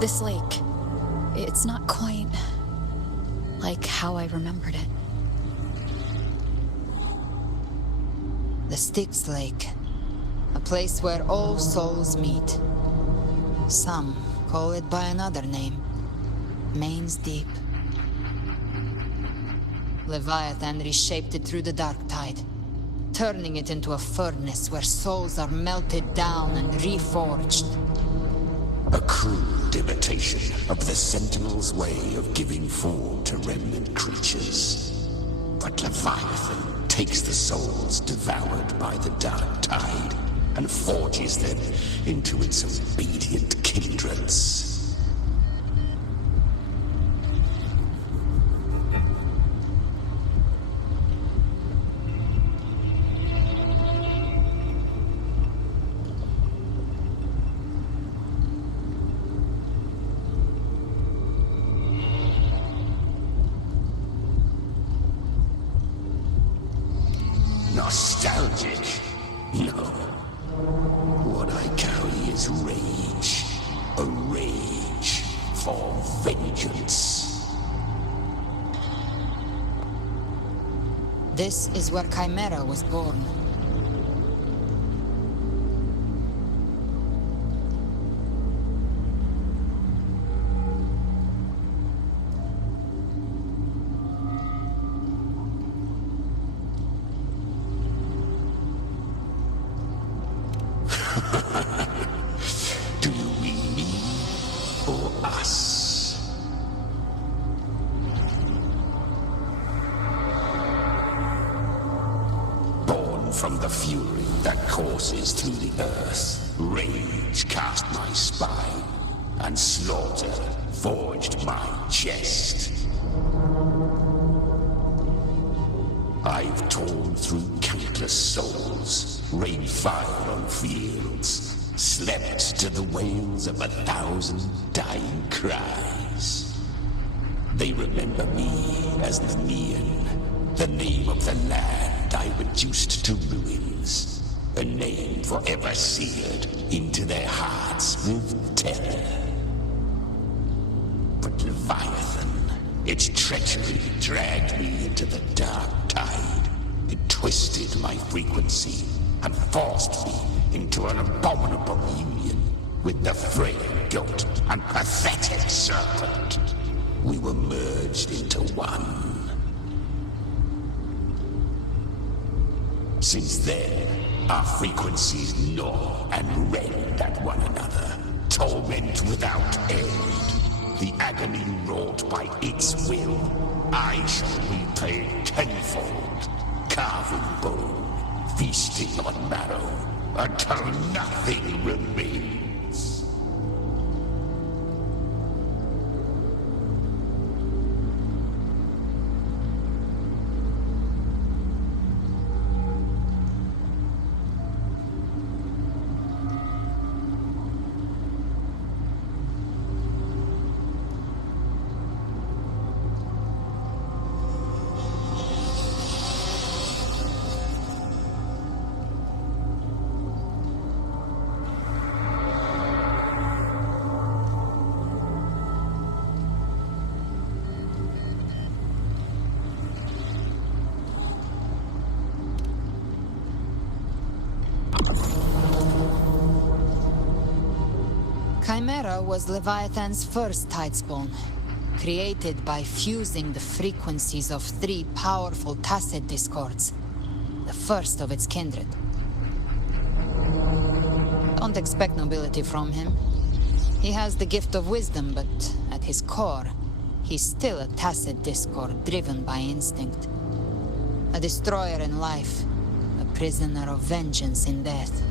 This lake, it's not quite like how I remembered it. The Styx Lake, a place where all souls meet. Some call it by another name, Main's Deep. Leviathan reshaped it through the dark tide, turning it into a furnace where souls are melted down and reforged. A crude imitation of the Sentinel's way of giving form to remnant creatures. But Leviathan takes the souls devoured by the dark tide and forges them into its obedient kindreds. Nostalgic? No. What I carry is rage. A rage for vengeance. This is where Chimera was born. Do you mean me or us? Born from the fury that courses through the earth, rage cast my spine, and slaughter forged my chest. I've torn through countless souls, rained fire on fields, slept to the wails of 1,000 dying cries. They remember me as Nemean, the name of the land I reduced to ruins, a name forever seared into their hearts with terror. But Leviathan, its treachery dragged me into the dark tide. It twisted my frequency and forced me into an abominable union with the frail goat and pathetic serpent. We were merged into one. Since then, our frequencies gnaw and rend at one another, torment without end. The agony wrought by its will, I shall repay tenfold, carving bone, feasting on marrow, until nothing remains. Chimera was Leviathan's first tidespawn, created by fusing the frequencies of 3 powerful tacit discords, the first of its kindred. Don't expect nobility from him. He has the gift of wisdom, but at his core, he's still a tacit discord driven by instinct. A destroyer in life, a prisoner of vengeance in death.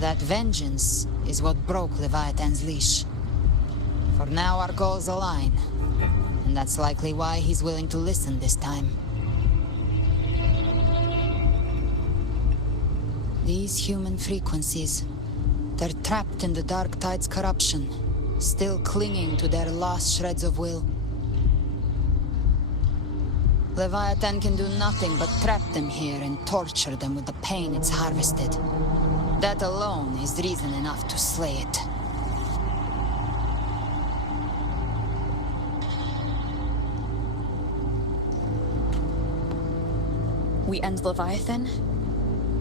That vengeance is what broke Leviathan's leash. For now our goals align, and that's likely why he's willing to listen this time. These human frequencies, they're trapped in the Dark Tide's corruption, still clinging to their last shreds of will. Leviathan can do nothing but trap them here and torture them with the pain it's harvested. That alone is reason enough to slay it. We end Leviathan,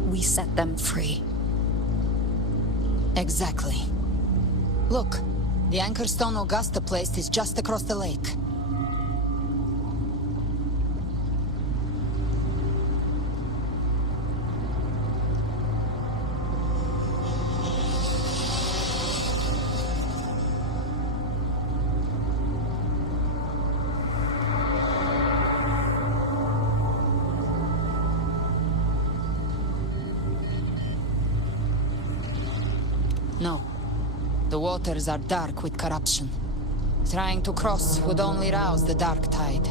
we set them free. Exactly. Look, the anchor stone Augusta placed is just across the lake. No. The waters are dark with corruption. Trying to cross would only rouse the Dark Tide.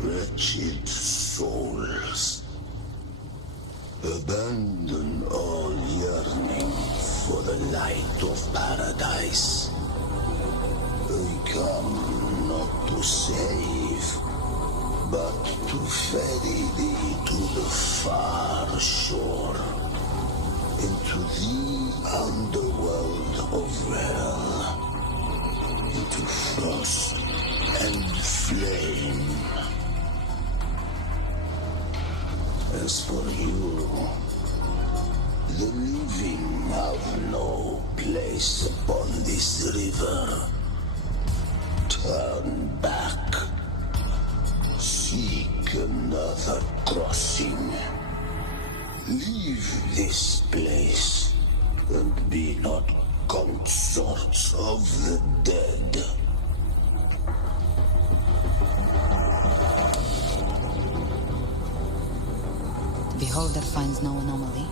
Wretched souls, abandon all yearning for the light of paradise. I come not to save, but to ferry thee to the far shore, into the underworld of hell, into frost and flame. As for you, the living have no place upon this river. Turn back. Seek another crossing. Leave this place, and be not consorts of the dead. The beholder finds no anomaly.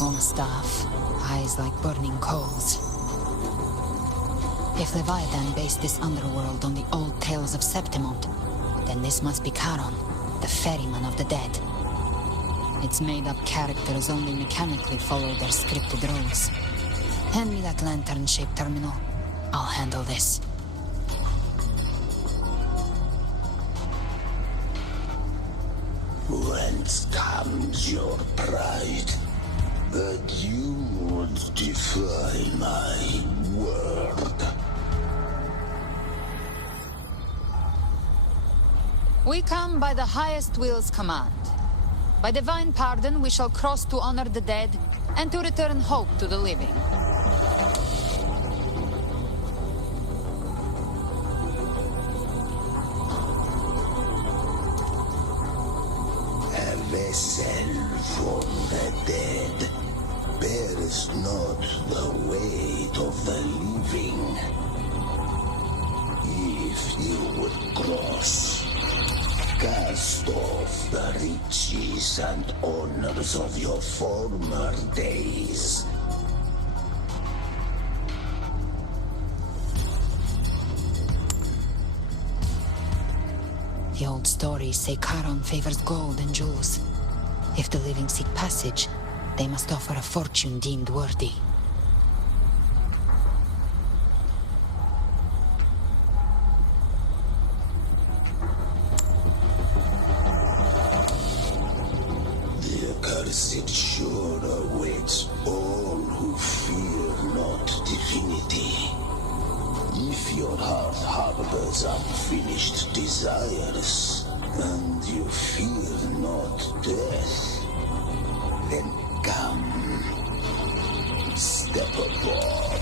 Long staff, eyes like burning coals. If Leviathan based this underworld on the old tales of Septimont, then this must be Charon, the ferryman of the dead. Its made-up characters only mechanically follow their scripted roles. Hand me that lantern-shaped terminal. I'll handle this. Whence comes your pride? That you would defy my word? We come by the highest will's command. By divine pardon, we shall cross to honor the dead and to return hope to the living. A vessel from the dead bears not the weight of the living. If you would cross, cast off the riches and honors of your former days. The old stories say Charon favors gold and jewels. If the living seek passage, they must offer a fortune deemed worthy. It sure awaits all who fear not divinity. If your heart harbors unfinished desires, and you fear not death, then come, step aboard.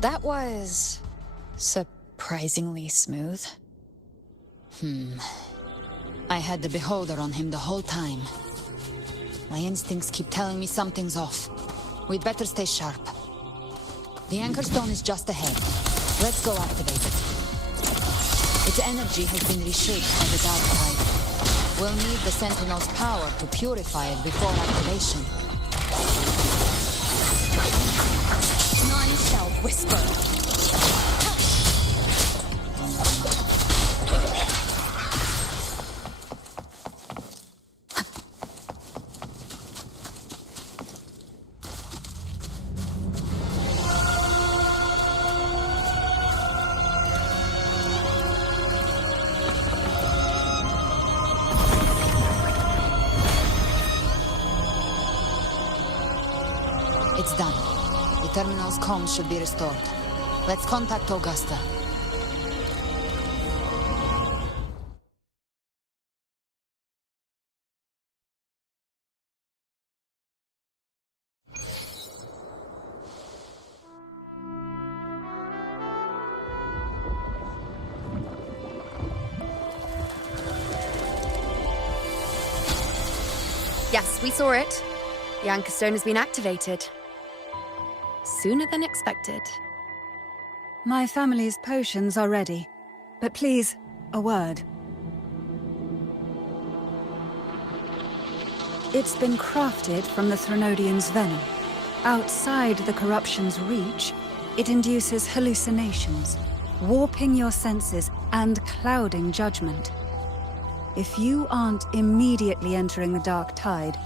That was... surprisingly smooth. I had the beholder on him the whole time. My instincts keep telling me something's off. We'd better stay sharp. The anchor stone is just ahead. Let's go activate it. Its energy has been reshaped by the dark tide. We'll need the Sentinel's power to purify it before activation. None shall whisper. It's done. The terminal's comms should be restored. Let's contact Augusta. Yes, we saw it. The anchor stone has been activated. Sooner than expected. My family's potions are ready. But please, a word. It's been crafted from the Threnodian's venom. Outside the corruption's reach, it induces hallucinations, warping your senses and clouding judgment. If you aren't immediately entering the dark tide,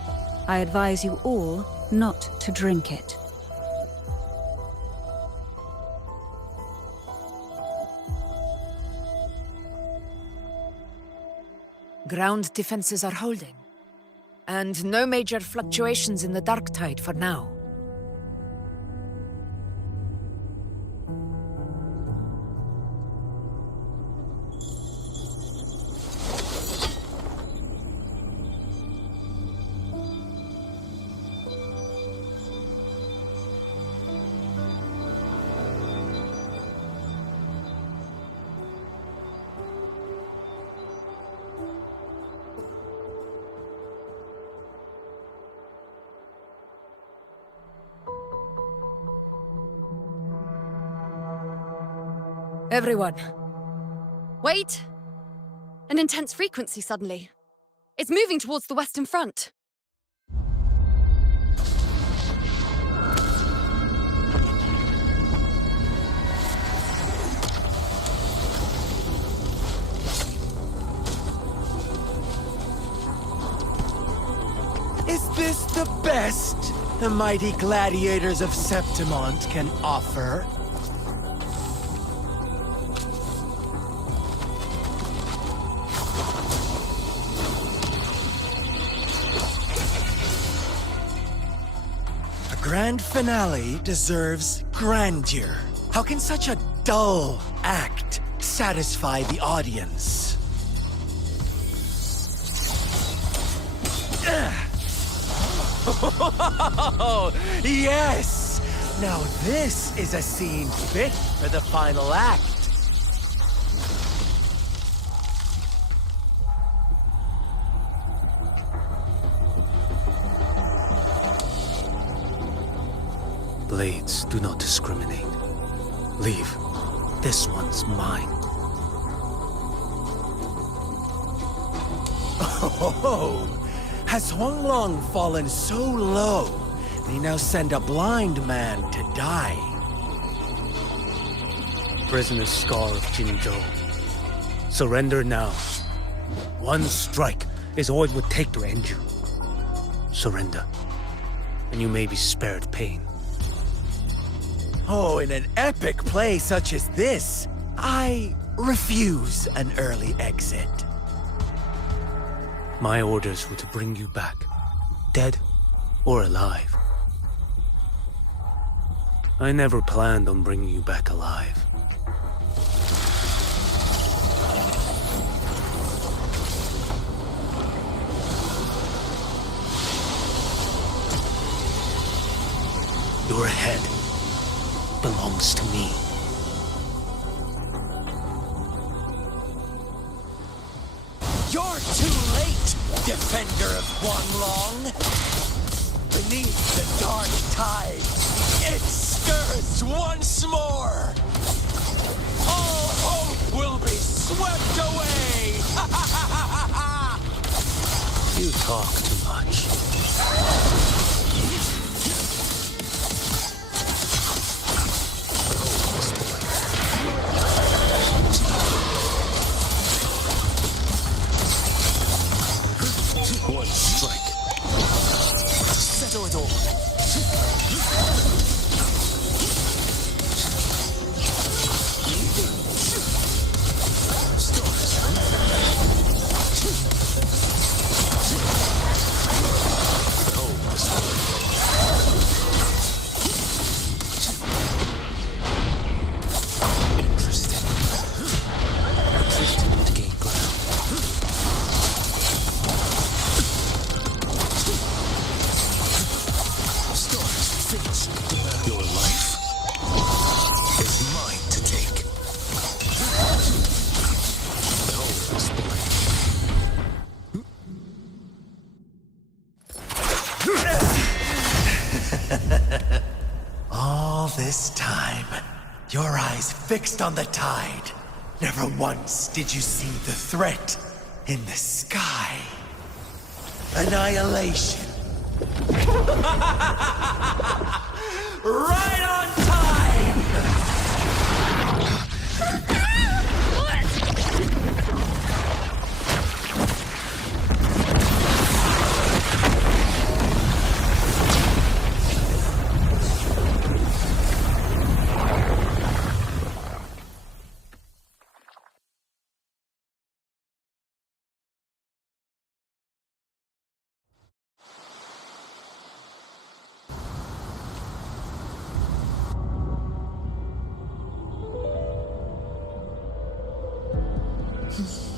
I advise you all not to drink it. Ground defenses are holding. And no major fluctuations in the dark tide for now. Everyone. Wait! An intense frequency suddenly. It's moving towards the Western Front. Is this the best the mighty gladiators of Septimont can offer? Grand finale deserves grandeur. How can such a dull act satisfy the audience? Yes! Now this is a scene fit for the final act. Blades do not discriminate. Leave. This one's mine. Oh, has Huanglong fallen so low, they now send a blind man to die? Prisoner Scar of Jinzhou. Surrender now. One strike is all it would take to end you. Surrender, and you may be spared pain. Oh, in an epic play such as this, I refuse an early exit. My orders were to bring you back, dead or alive. I never planned on bringing you back alive. Your head belongs to me. You're too late, defender of Guanlong! Beneath the dark tide, it stirs once more! All hope will be swept away! You talk too much. One strike. Settle it all. All this time, your eyes fixed on the tide. Never once did you see the threat in the sky. Annihilation. Right on time!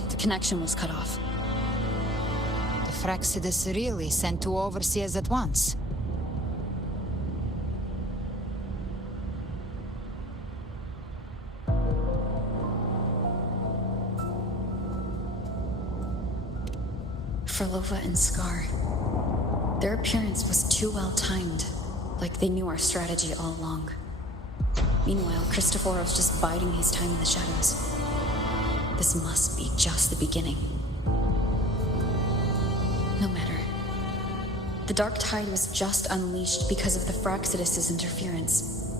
The connection was cut off. The Fraxidus really sent two overseers at once. Frolova and Scar. Their appearance was too well timed, like they knew our strategy all along. Meanwhile, Christophorov's just biding his time in the shadows. This must be just the beginning. No matter. The dark tide was just unleashed because of the Fraxidus' interference.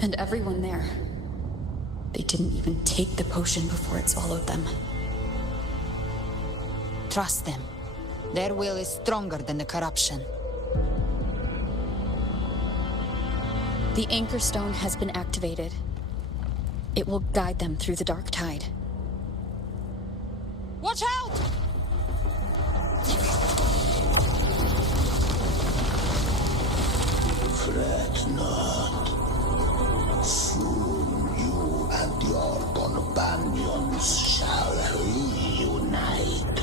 And everyone there, they didn't even take the potion before it swallowed them. Trust them. Their will is stronger than the corruption. The Anchor Stone has been activated. It will guide them through the dark tide. Watch out! Fret not. Soon you and your companions shall reunite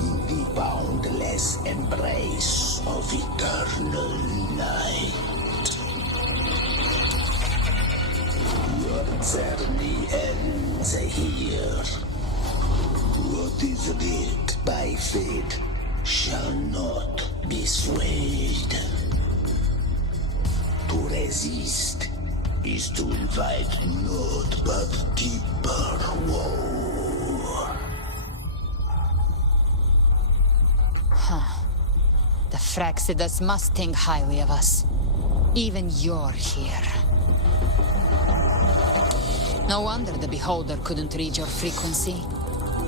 in the boundless embrace of eternal night. Your journey ends here. What is writ by fate shall not be swayed. To resist is to invite naught but deeper woe. Huh. The Fraxidus must think highly of us. Even you're here. No wonder the Beholder couldn't read your frequency.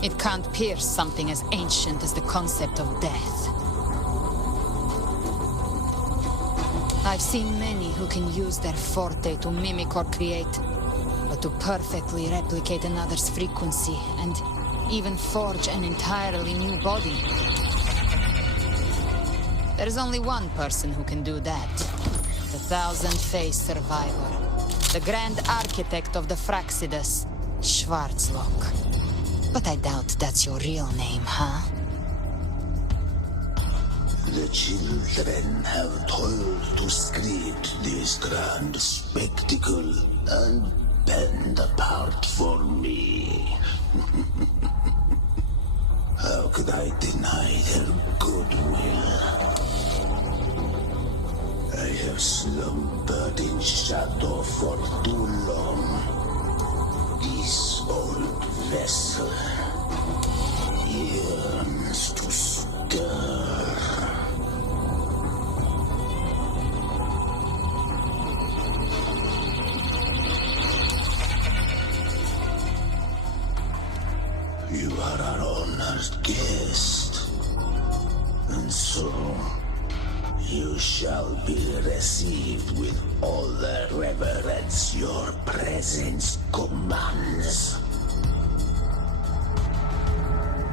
It can't pierce something as ancient as the concept of death. I've seen many who can use their forte to mimic or create, but to perfectly replicate another's frequency and even forge an entirely new body. There's only one person who can do that. The thousand-faced survivor. The Grand Architect of the Fraxidus, Schwarzlock. But I doubt that's your real name, huh? The children have toiled to to script this grand spectacle and bend apart for me. How could I deny their goodwill? I have slumbered in shadow for too long. This old vessel yearns to stir. You are our honored guest, and so you shall be received with all the reverence your presence commands.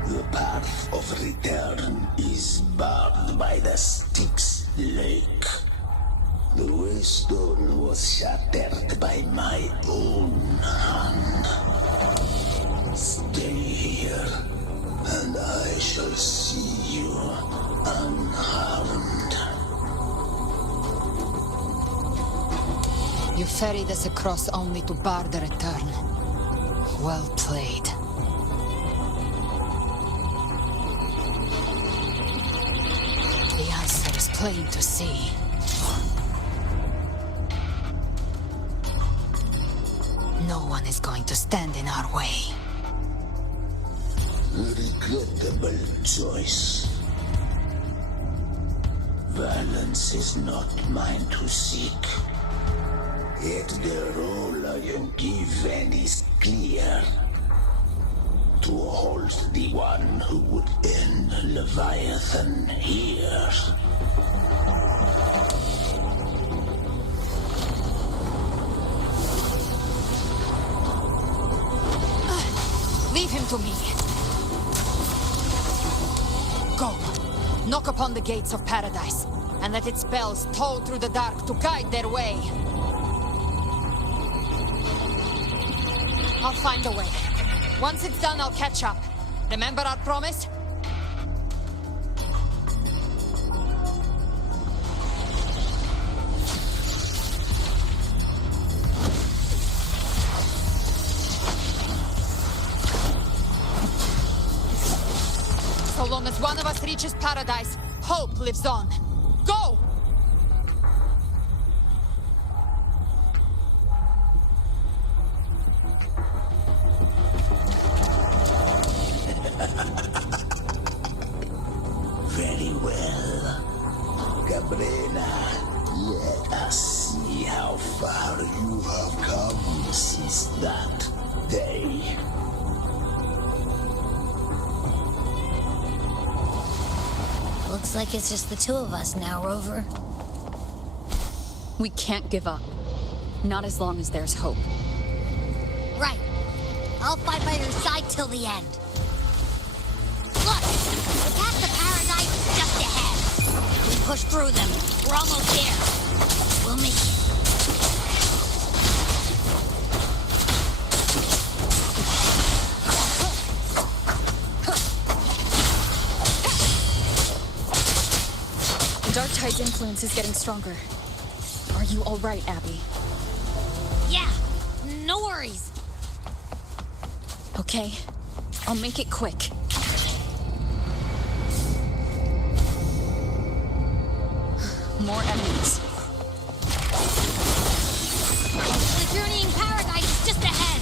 The path of return is barred by the Styx Lake. The waystone was shattered by my own hand. Stay here, and I shall see you unharmed. You ferried us across only to bar the return. Well played. The answer is plain to see. No one is going to stand in our way. Regrettable choice. Violence is not mine to seek. Yet the role I am given is clear. To hold the one who would end Leviathan here. Leave him to me. Go. Knock upon the gates of paradise, and let its spells toll through the dark to guide their way. I'll find a way. Once it's done, I'll catch up. Remember our promise? So long as one of us reaches paradise, hope lives on. Go! Very well. Cabrera, let us see how far you have come since that day. Looks like it's just the two of us now, Rover. We can't give up. Not as long as there's hope. Right. I'll fight by your side till the end. Look! The path to paradise is just ahead. We push through them. We're almost there. We'll make it. The Dark Tide's influence is getting stronger. Are you all right, Abby? Yeah, no worries. Okay, I'll make it quick. More enemies. The journeying paradise is just ahead.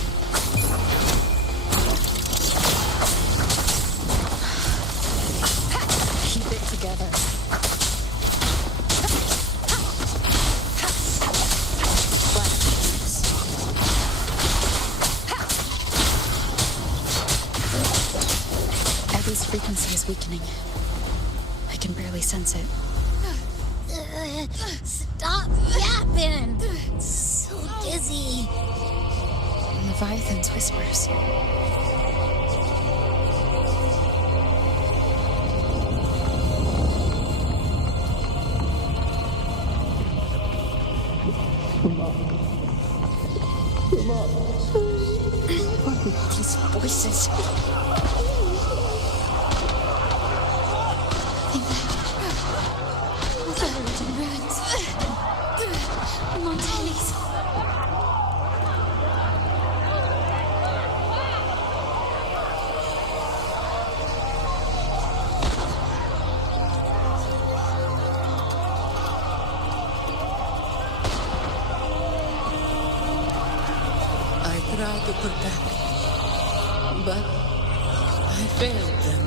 Keep it together. Abby's frequency is weakening. I can barely sense it. Stop yapping! So dizzy. Leviathan's whispers. These voices. Ruins. tried to protect, but I failed them.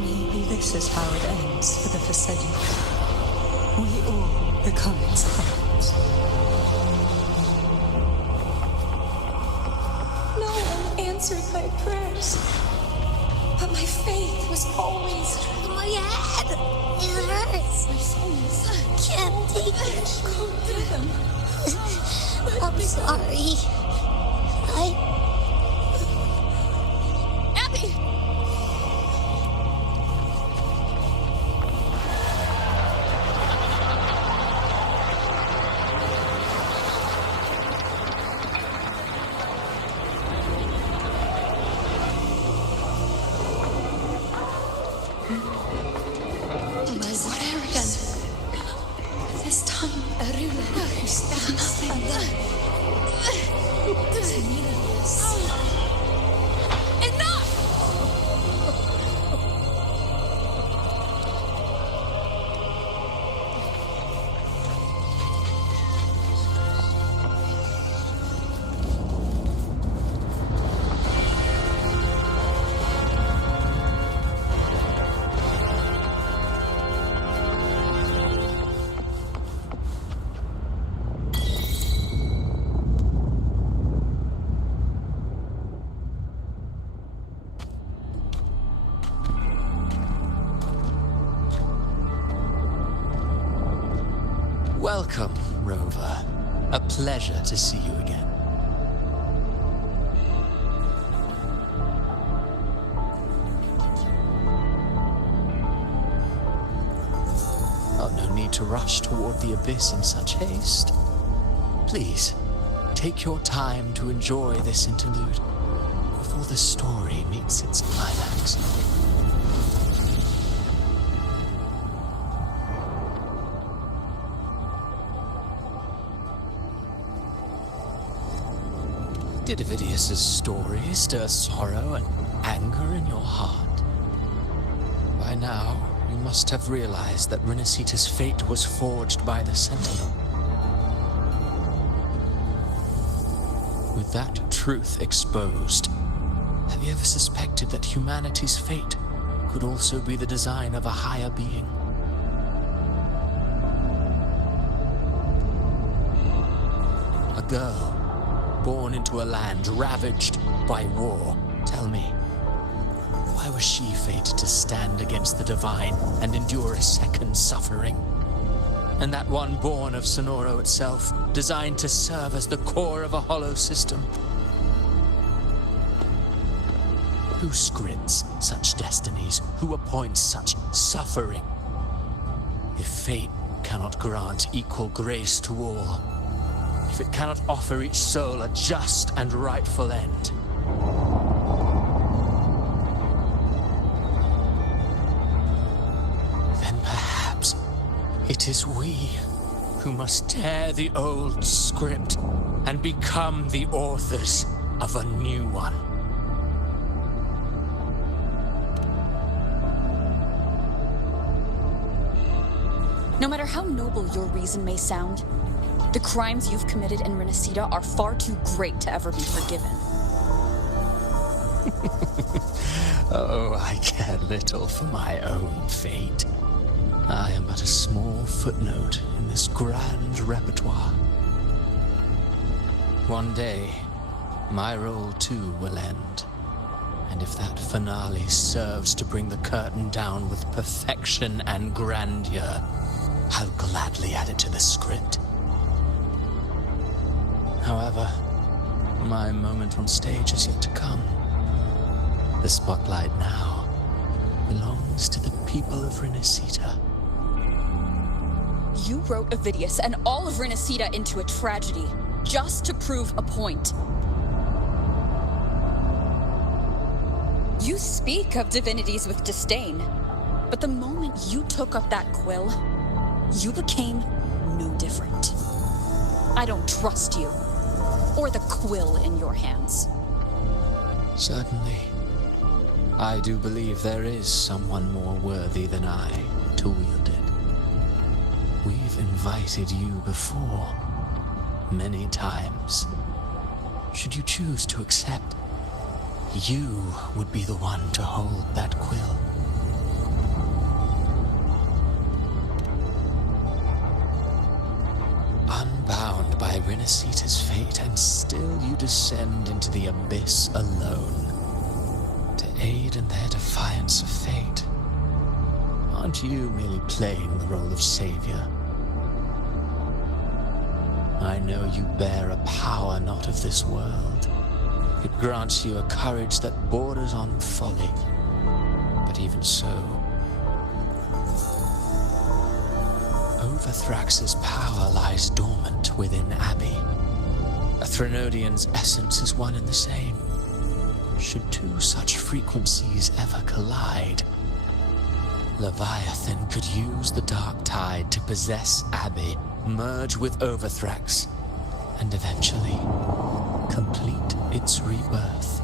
Maybe this is how it ends for the Facilities. We all become its puppets. No one answered my prayers. But my faith was always... My head! It hurts! My souls. Can't take it. Go through them. I'm sorry. Abby! This time, Aruna stands Enough! Welcome, Rover. A pleasure to see you again. Oh, no need to rush toward the abyss in such haste. Please, take your time to enjoy this interlude before the story meets its climax. Did Avidius's story stir sorrow and anger in your heart? By now, you must have realized that Rinascita's fate was forged by the Sentinel. With that truth exposed, have you ever suspected that humanity's fate could also be the design of a higher being? A girl born into a land ravaged by war. Tell me, why was she fated to stand against the divine and endure a second suffering? And that one born of Sonoro itself, designed to serve as the core of a hollow system? Who scripts such destinies? Who appoints such suffering? If fate cannot grant equal grace to all, if it cannot offer each soul a just and rightful end, then perhaps it is we who must tear the old script and become the authors of a new one. No matter how noble your reason may sound, the crimes you've committed in Rinascita are far too great to ever be forgiven. Oh, I care little for my own fate. I am but a small footnote in this grand repertoire. One day, my role too will end. And if that finale serves to bring the curtain down with perfection and grandeur, I'll gladly add it to the script. However, my moment on stage is yet to come. The spotlight now belongs to the people of Rinascita. You wrote Avidius and all of Rinascita into a tragedy, just to prove a point. You speak of divinities with disdain, but the moment you took up that quill, you became no different. I don't trust you, or the quill in your hands. Certainly. I do believe there is someone more worthy than I to to wield it. We've invited you before, many times. Should you choose to accept, you would be the one to hold that quill. Unbound by Rinascita's fate, and still you descend into the abyss alone, to aid in their defiance of fate. Aren't you merely playing the role of savior? I know you bear a power not of this world. It grants you a courage that borders on folly. But even so, Overthrax's power lies dormant within Abby. A Threnodian's essence is one and the same. Should two such frequencies ever collide, Leviathan could use the dark tide to possess Abby, merge with Overthrax, and eventually complete its rebirth.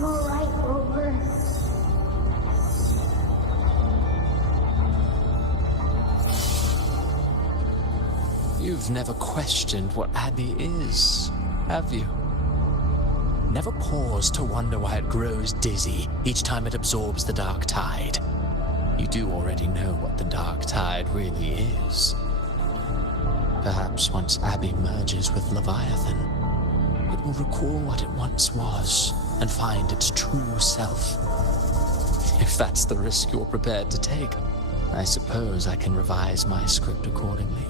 All right, Rover. You've never questioned what Abby is, have you? Never paused to wonder why it grows dizzy each time it absorbs the dark tide. You do already know what the dark tide really is. Perhaps once Abby merges with Leviathan, it will recall what it once was and find its true self. If that's the risk you're prepared to take, I suppose I can revise my script accordingly.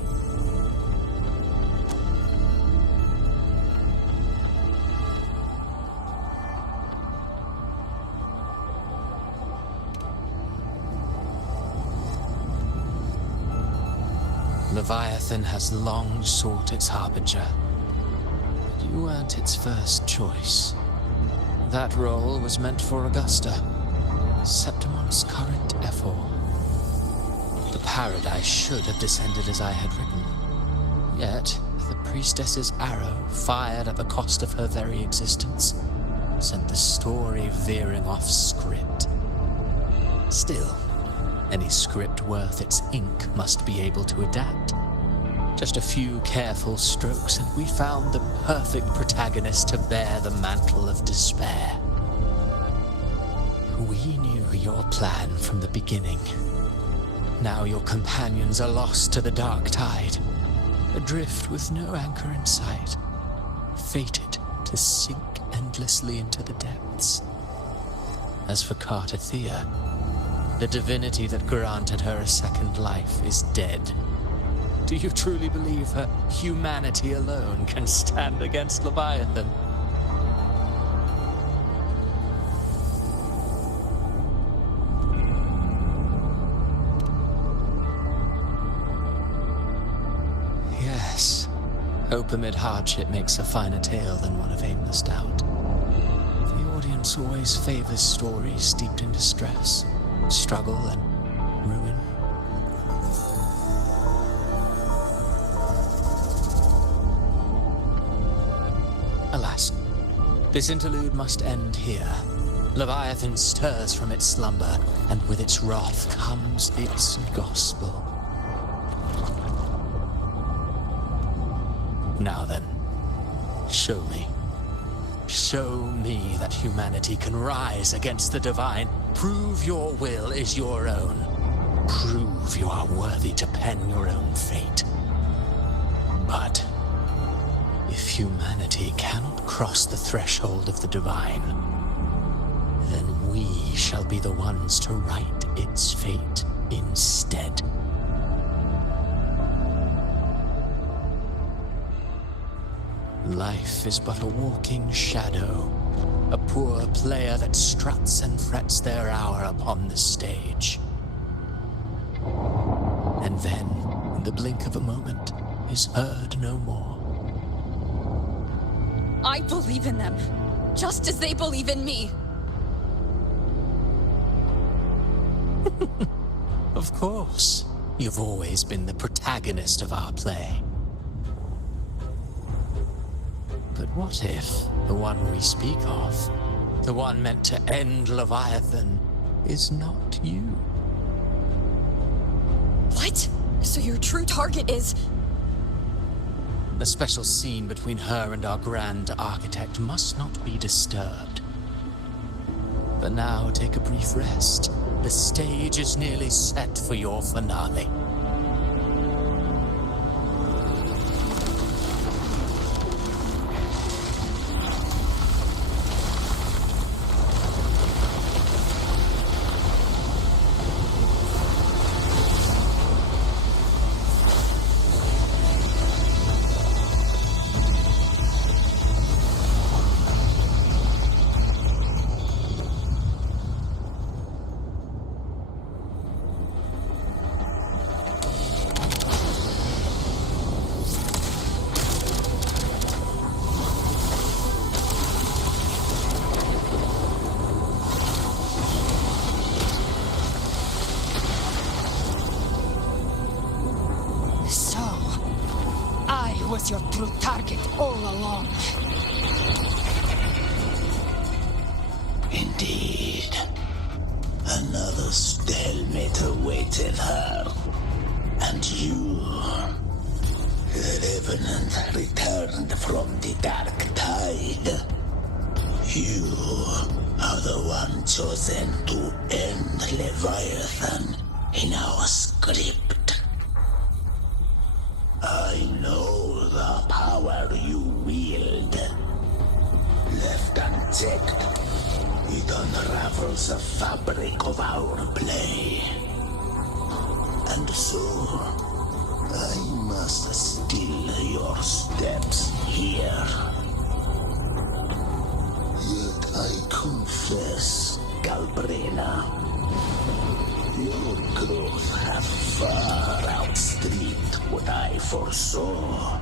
Leviathan has long sought its harbinger. But you weren't its first choice. That role was meant for Augusta, Septimon's current Ephor. The paradise should have descended as I had written. Yet, the priestess's arrow, fired at the cost of her very existence, sent the story veering off script. Still, any script worth its ink must be able to adapt. Just a few careful strokes, and we found the perfect protagonist to bear the mantle of despair. We knew your plan from the beginning. Now your companions are lost to the dark tide, adrift with no anchor in sight, fated to sink endlessly into the depths. As for Cartathea, the divinity that granted her a second life is dead. Do you truly believe her humanity alone can stand against Leviathan? Yes, hope amid hardship makes a finer tale than one of aimless doubt. The audience always favors stories steeped in distress, struggle, and ruin. Alas, this interlude must end here. Leviathan stirs from its slumber, and with its wrath comes its gospel. Now then, show me. Show me that humanity can rise against the divine. Prove your will is your own. Prove you are worthy to pen your own fate. But if humanity cannot cross the threshold of the divine, then we shall be the ones to write its fate instead. Life is but a walking shadow, a poor player that struts and frets their hour upon the stage. And then, in the blink of a moment, is heard no more. I believe in them, just as they believe in me. Of course. You've always been the protagonist of our play. But what if the one we speak of, the one meant to end Leviathan, is not you. What? So your true target is... The special scene between her and our Grand Architect must not be disturbed. But now take a brief rest. The stage is nearly set for your finale. Was your true target all along. Indeed. Another stalemate awaited her. And you, the Revenant returned from the Dark Tide. You are the one chosen to end Leviathan in our script. I know the power you wield. Left unchecked, it unravels the fabric of our play. And so, I must still your steps here. Yet I confess, Galbrena, your growth hath far outstripped what I foresaw.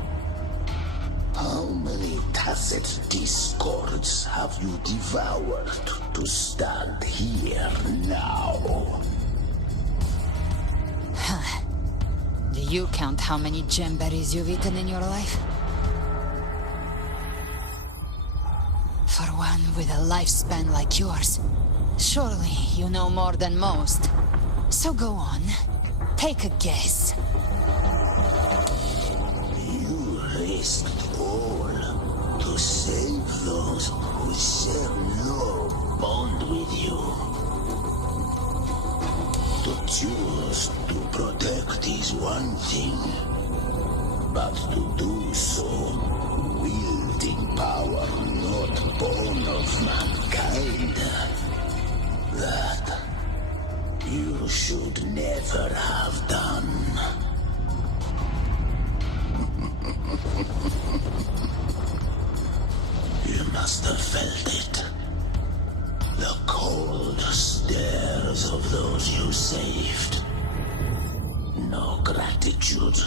How many tacit discords have you devoured to stand here now? Huh. Do you count how many gemberries you've eaten in your life? For one with a lifespan like yours, surely you know more than most. So go on, take a guess. You risked all to save those who share no bond with you. To choose to protect is one thing, but to do so, wielding power not born of mankind, that you should never have done. You must have felt it. The cold stares of those you saved. No gratitude.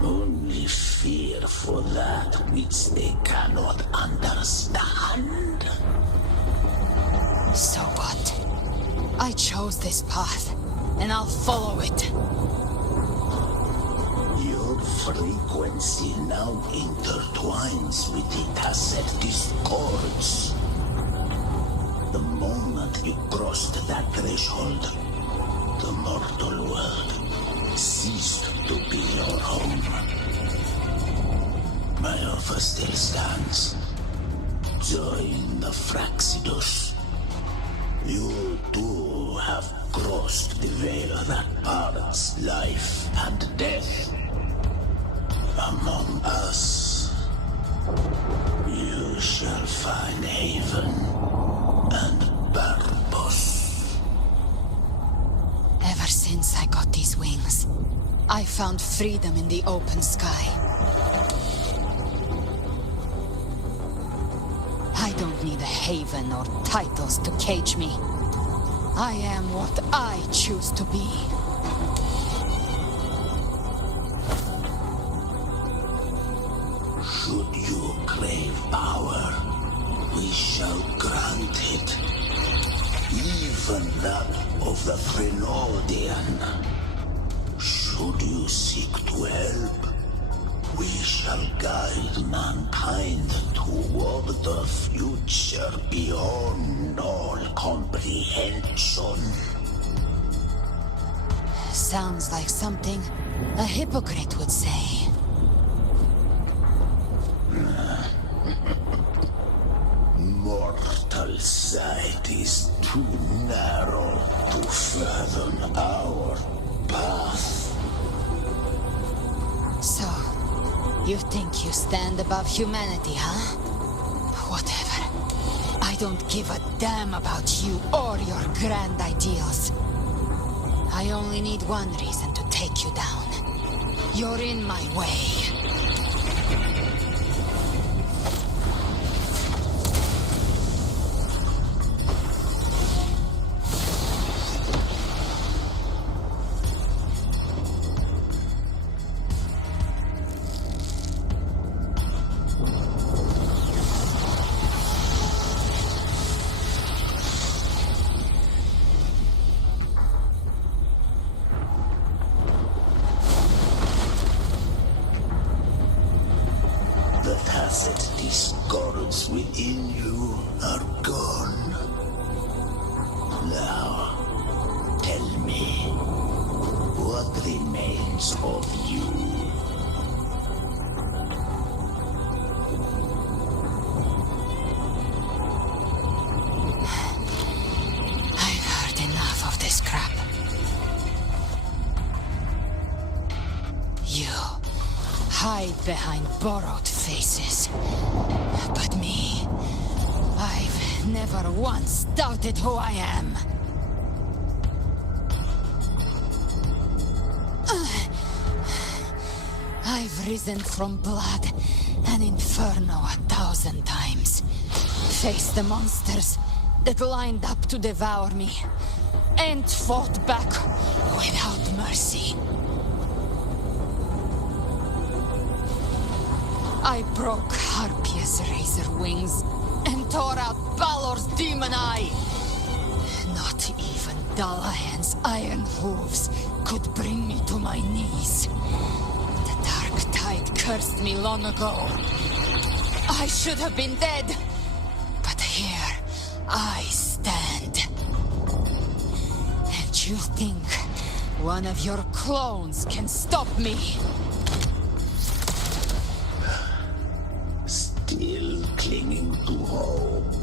Only fear for that which they cannot understand. So what? I chose this path, and I'll follow it. Your frequency now intertwines with the tacit discords. The moment you crossed that threshold, the mortal world ceased to be your home. My offer still stands. Join the Fraxidus. You too have crossed the veil that parts life and death. Among us, you shall find haven and purpose. Ever since I got these wings, I found freedom in the open sky. I don't need a haven or titles to cage me. I am what I choose to be. Should you crave power, we shall grant it. Even that of the Frenaldian. Should you seek to help, we shall guide mankind toward the future beyond all comprehension. apprehension. Sounds like something a hypocrite would say. Mortal sight is too narrow to fathom our path. So, you think you stand above humanity, huh? Whatever. I don't give a damn about you or your grand ideals. I only need one reason to take you down. You're in my way. Discords within you are gone. Now, tell me, what remains of you? I've heard enough of this crap. You hide behind borrowed faces. But me, I've never once doubted who I am. I've risen from blood and inferno 1,000 times. Faced the monsters that lined up to devour me, and fought back without mercy. I broke Harpia's razor wings and tore out Balor's demon eye. Not even Dalahan's iron hooves could bring me to my knees. The dark tide cursed me long ago. I should have been dead, but here I stand. And you think one of your clones can stop me? Still clinging to hope.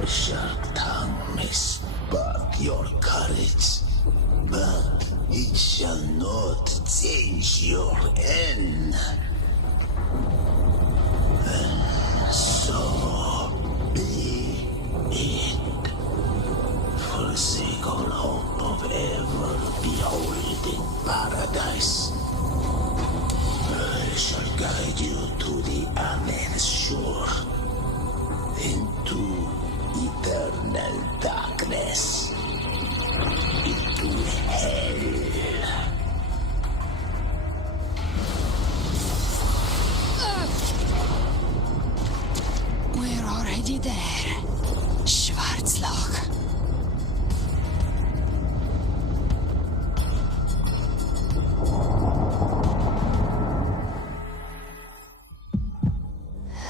A sharp tongue may spark your courage, but it shall not change your end. And so be it. Forsake all hope of ever beholding paradise. I shall guide you to the Amen shore, into eternal darkness, into hell. We're already there, Schwarzloch.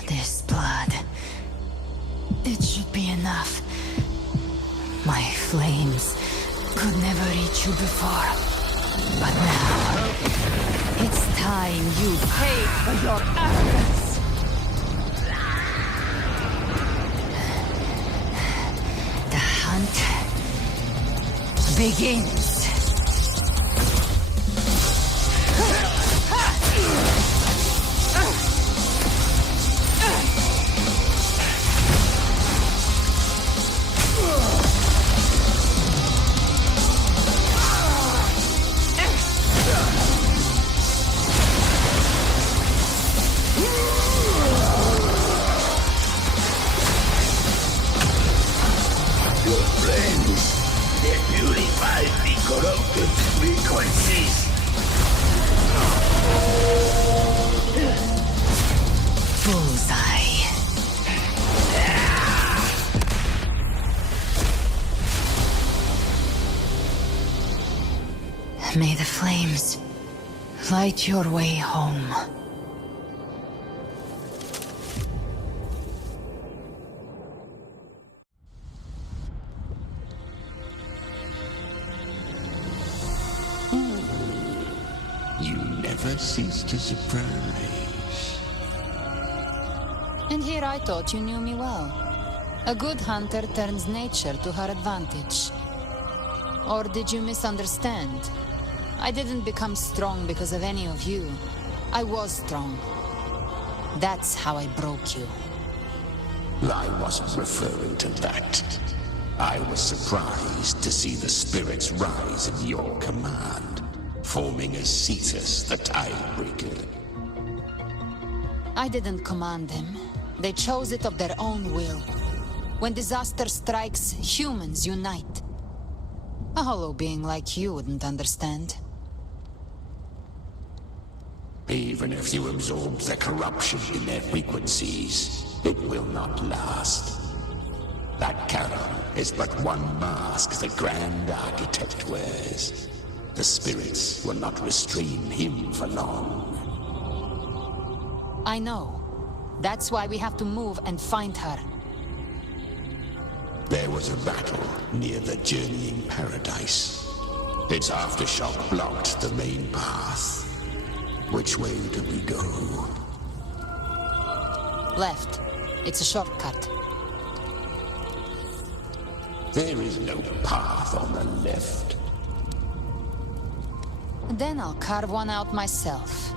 This blood, it should be enough. My flames could never reach you before, but now it's time you pay for your arrogance. The hunt begins. Your flames, they purify the corrupted frequencies. Bullseye. May the flames light your way home. I cease to surprise. And here I thought you knew me well. A good hunter turns nature to her advantage. Or did you misunderstand? I didn't become strong because of any of you. I was strong. That's how I broke you. I wasn't referring to that. I was surprised to see the spirits rise at your command, forming as Cetus, the Tidebreaker. I didn't command them. They chose it of their own will. When disaster strikes, humans unite. A hollow being like you wouldn't understand. Even if you absorb the corruption in their frequencies, it will not last. That Charon is but one mask the Grand Architect wears. The spirits will not restrain him for long. I know. That's why we have to move and find her. There was a battle near the Journeying Paradise. Its aftershock blocked the main path. Which way do we go? Left. It's a shortcut. There is no path on the left. Then I'll carve one out myself.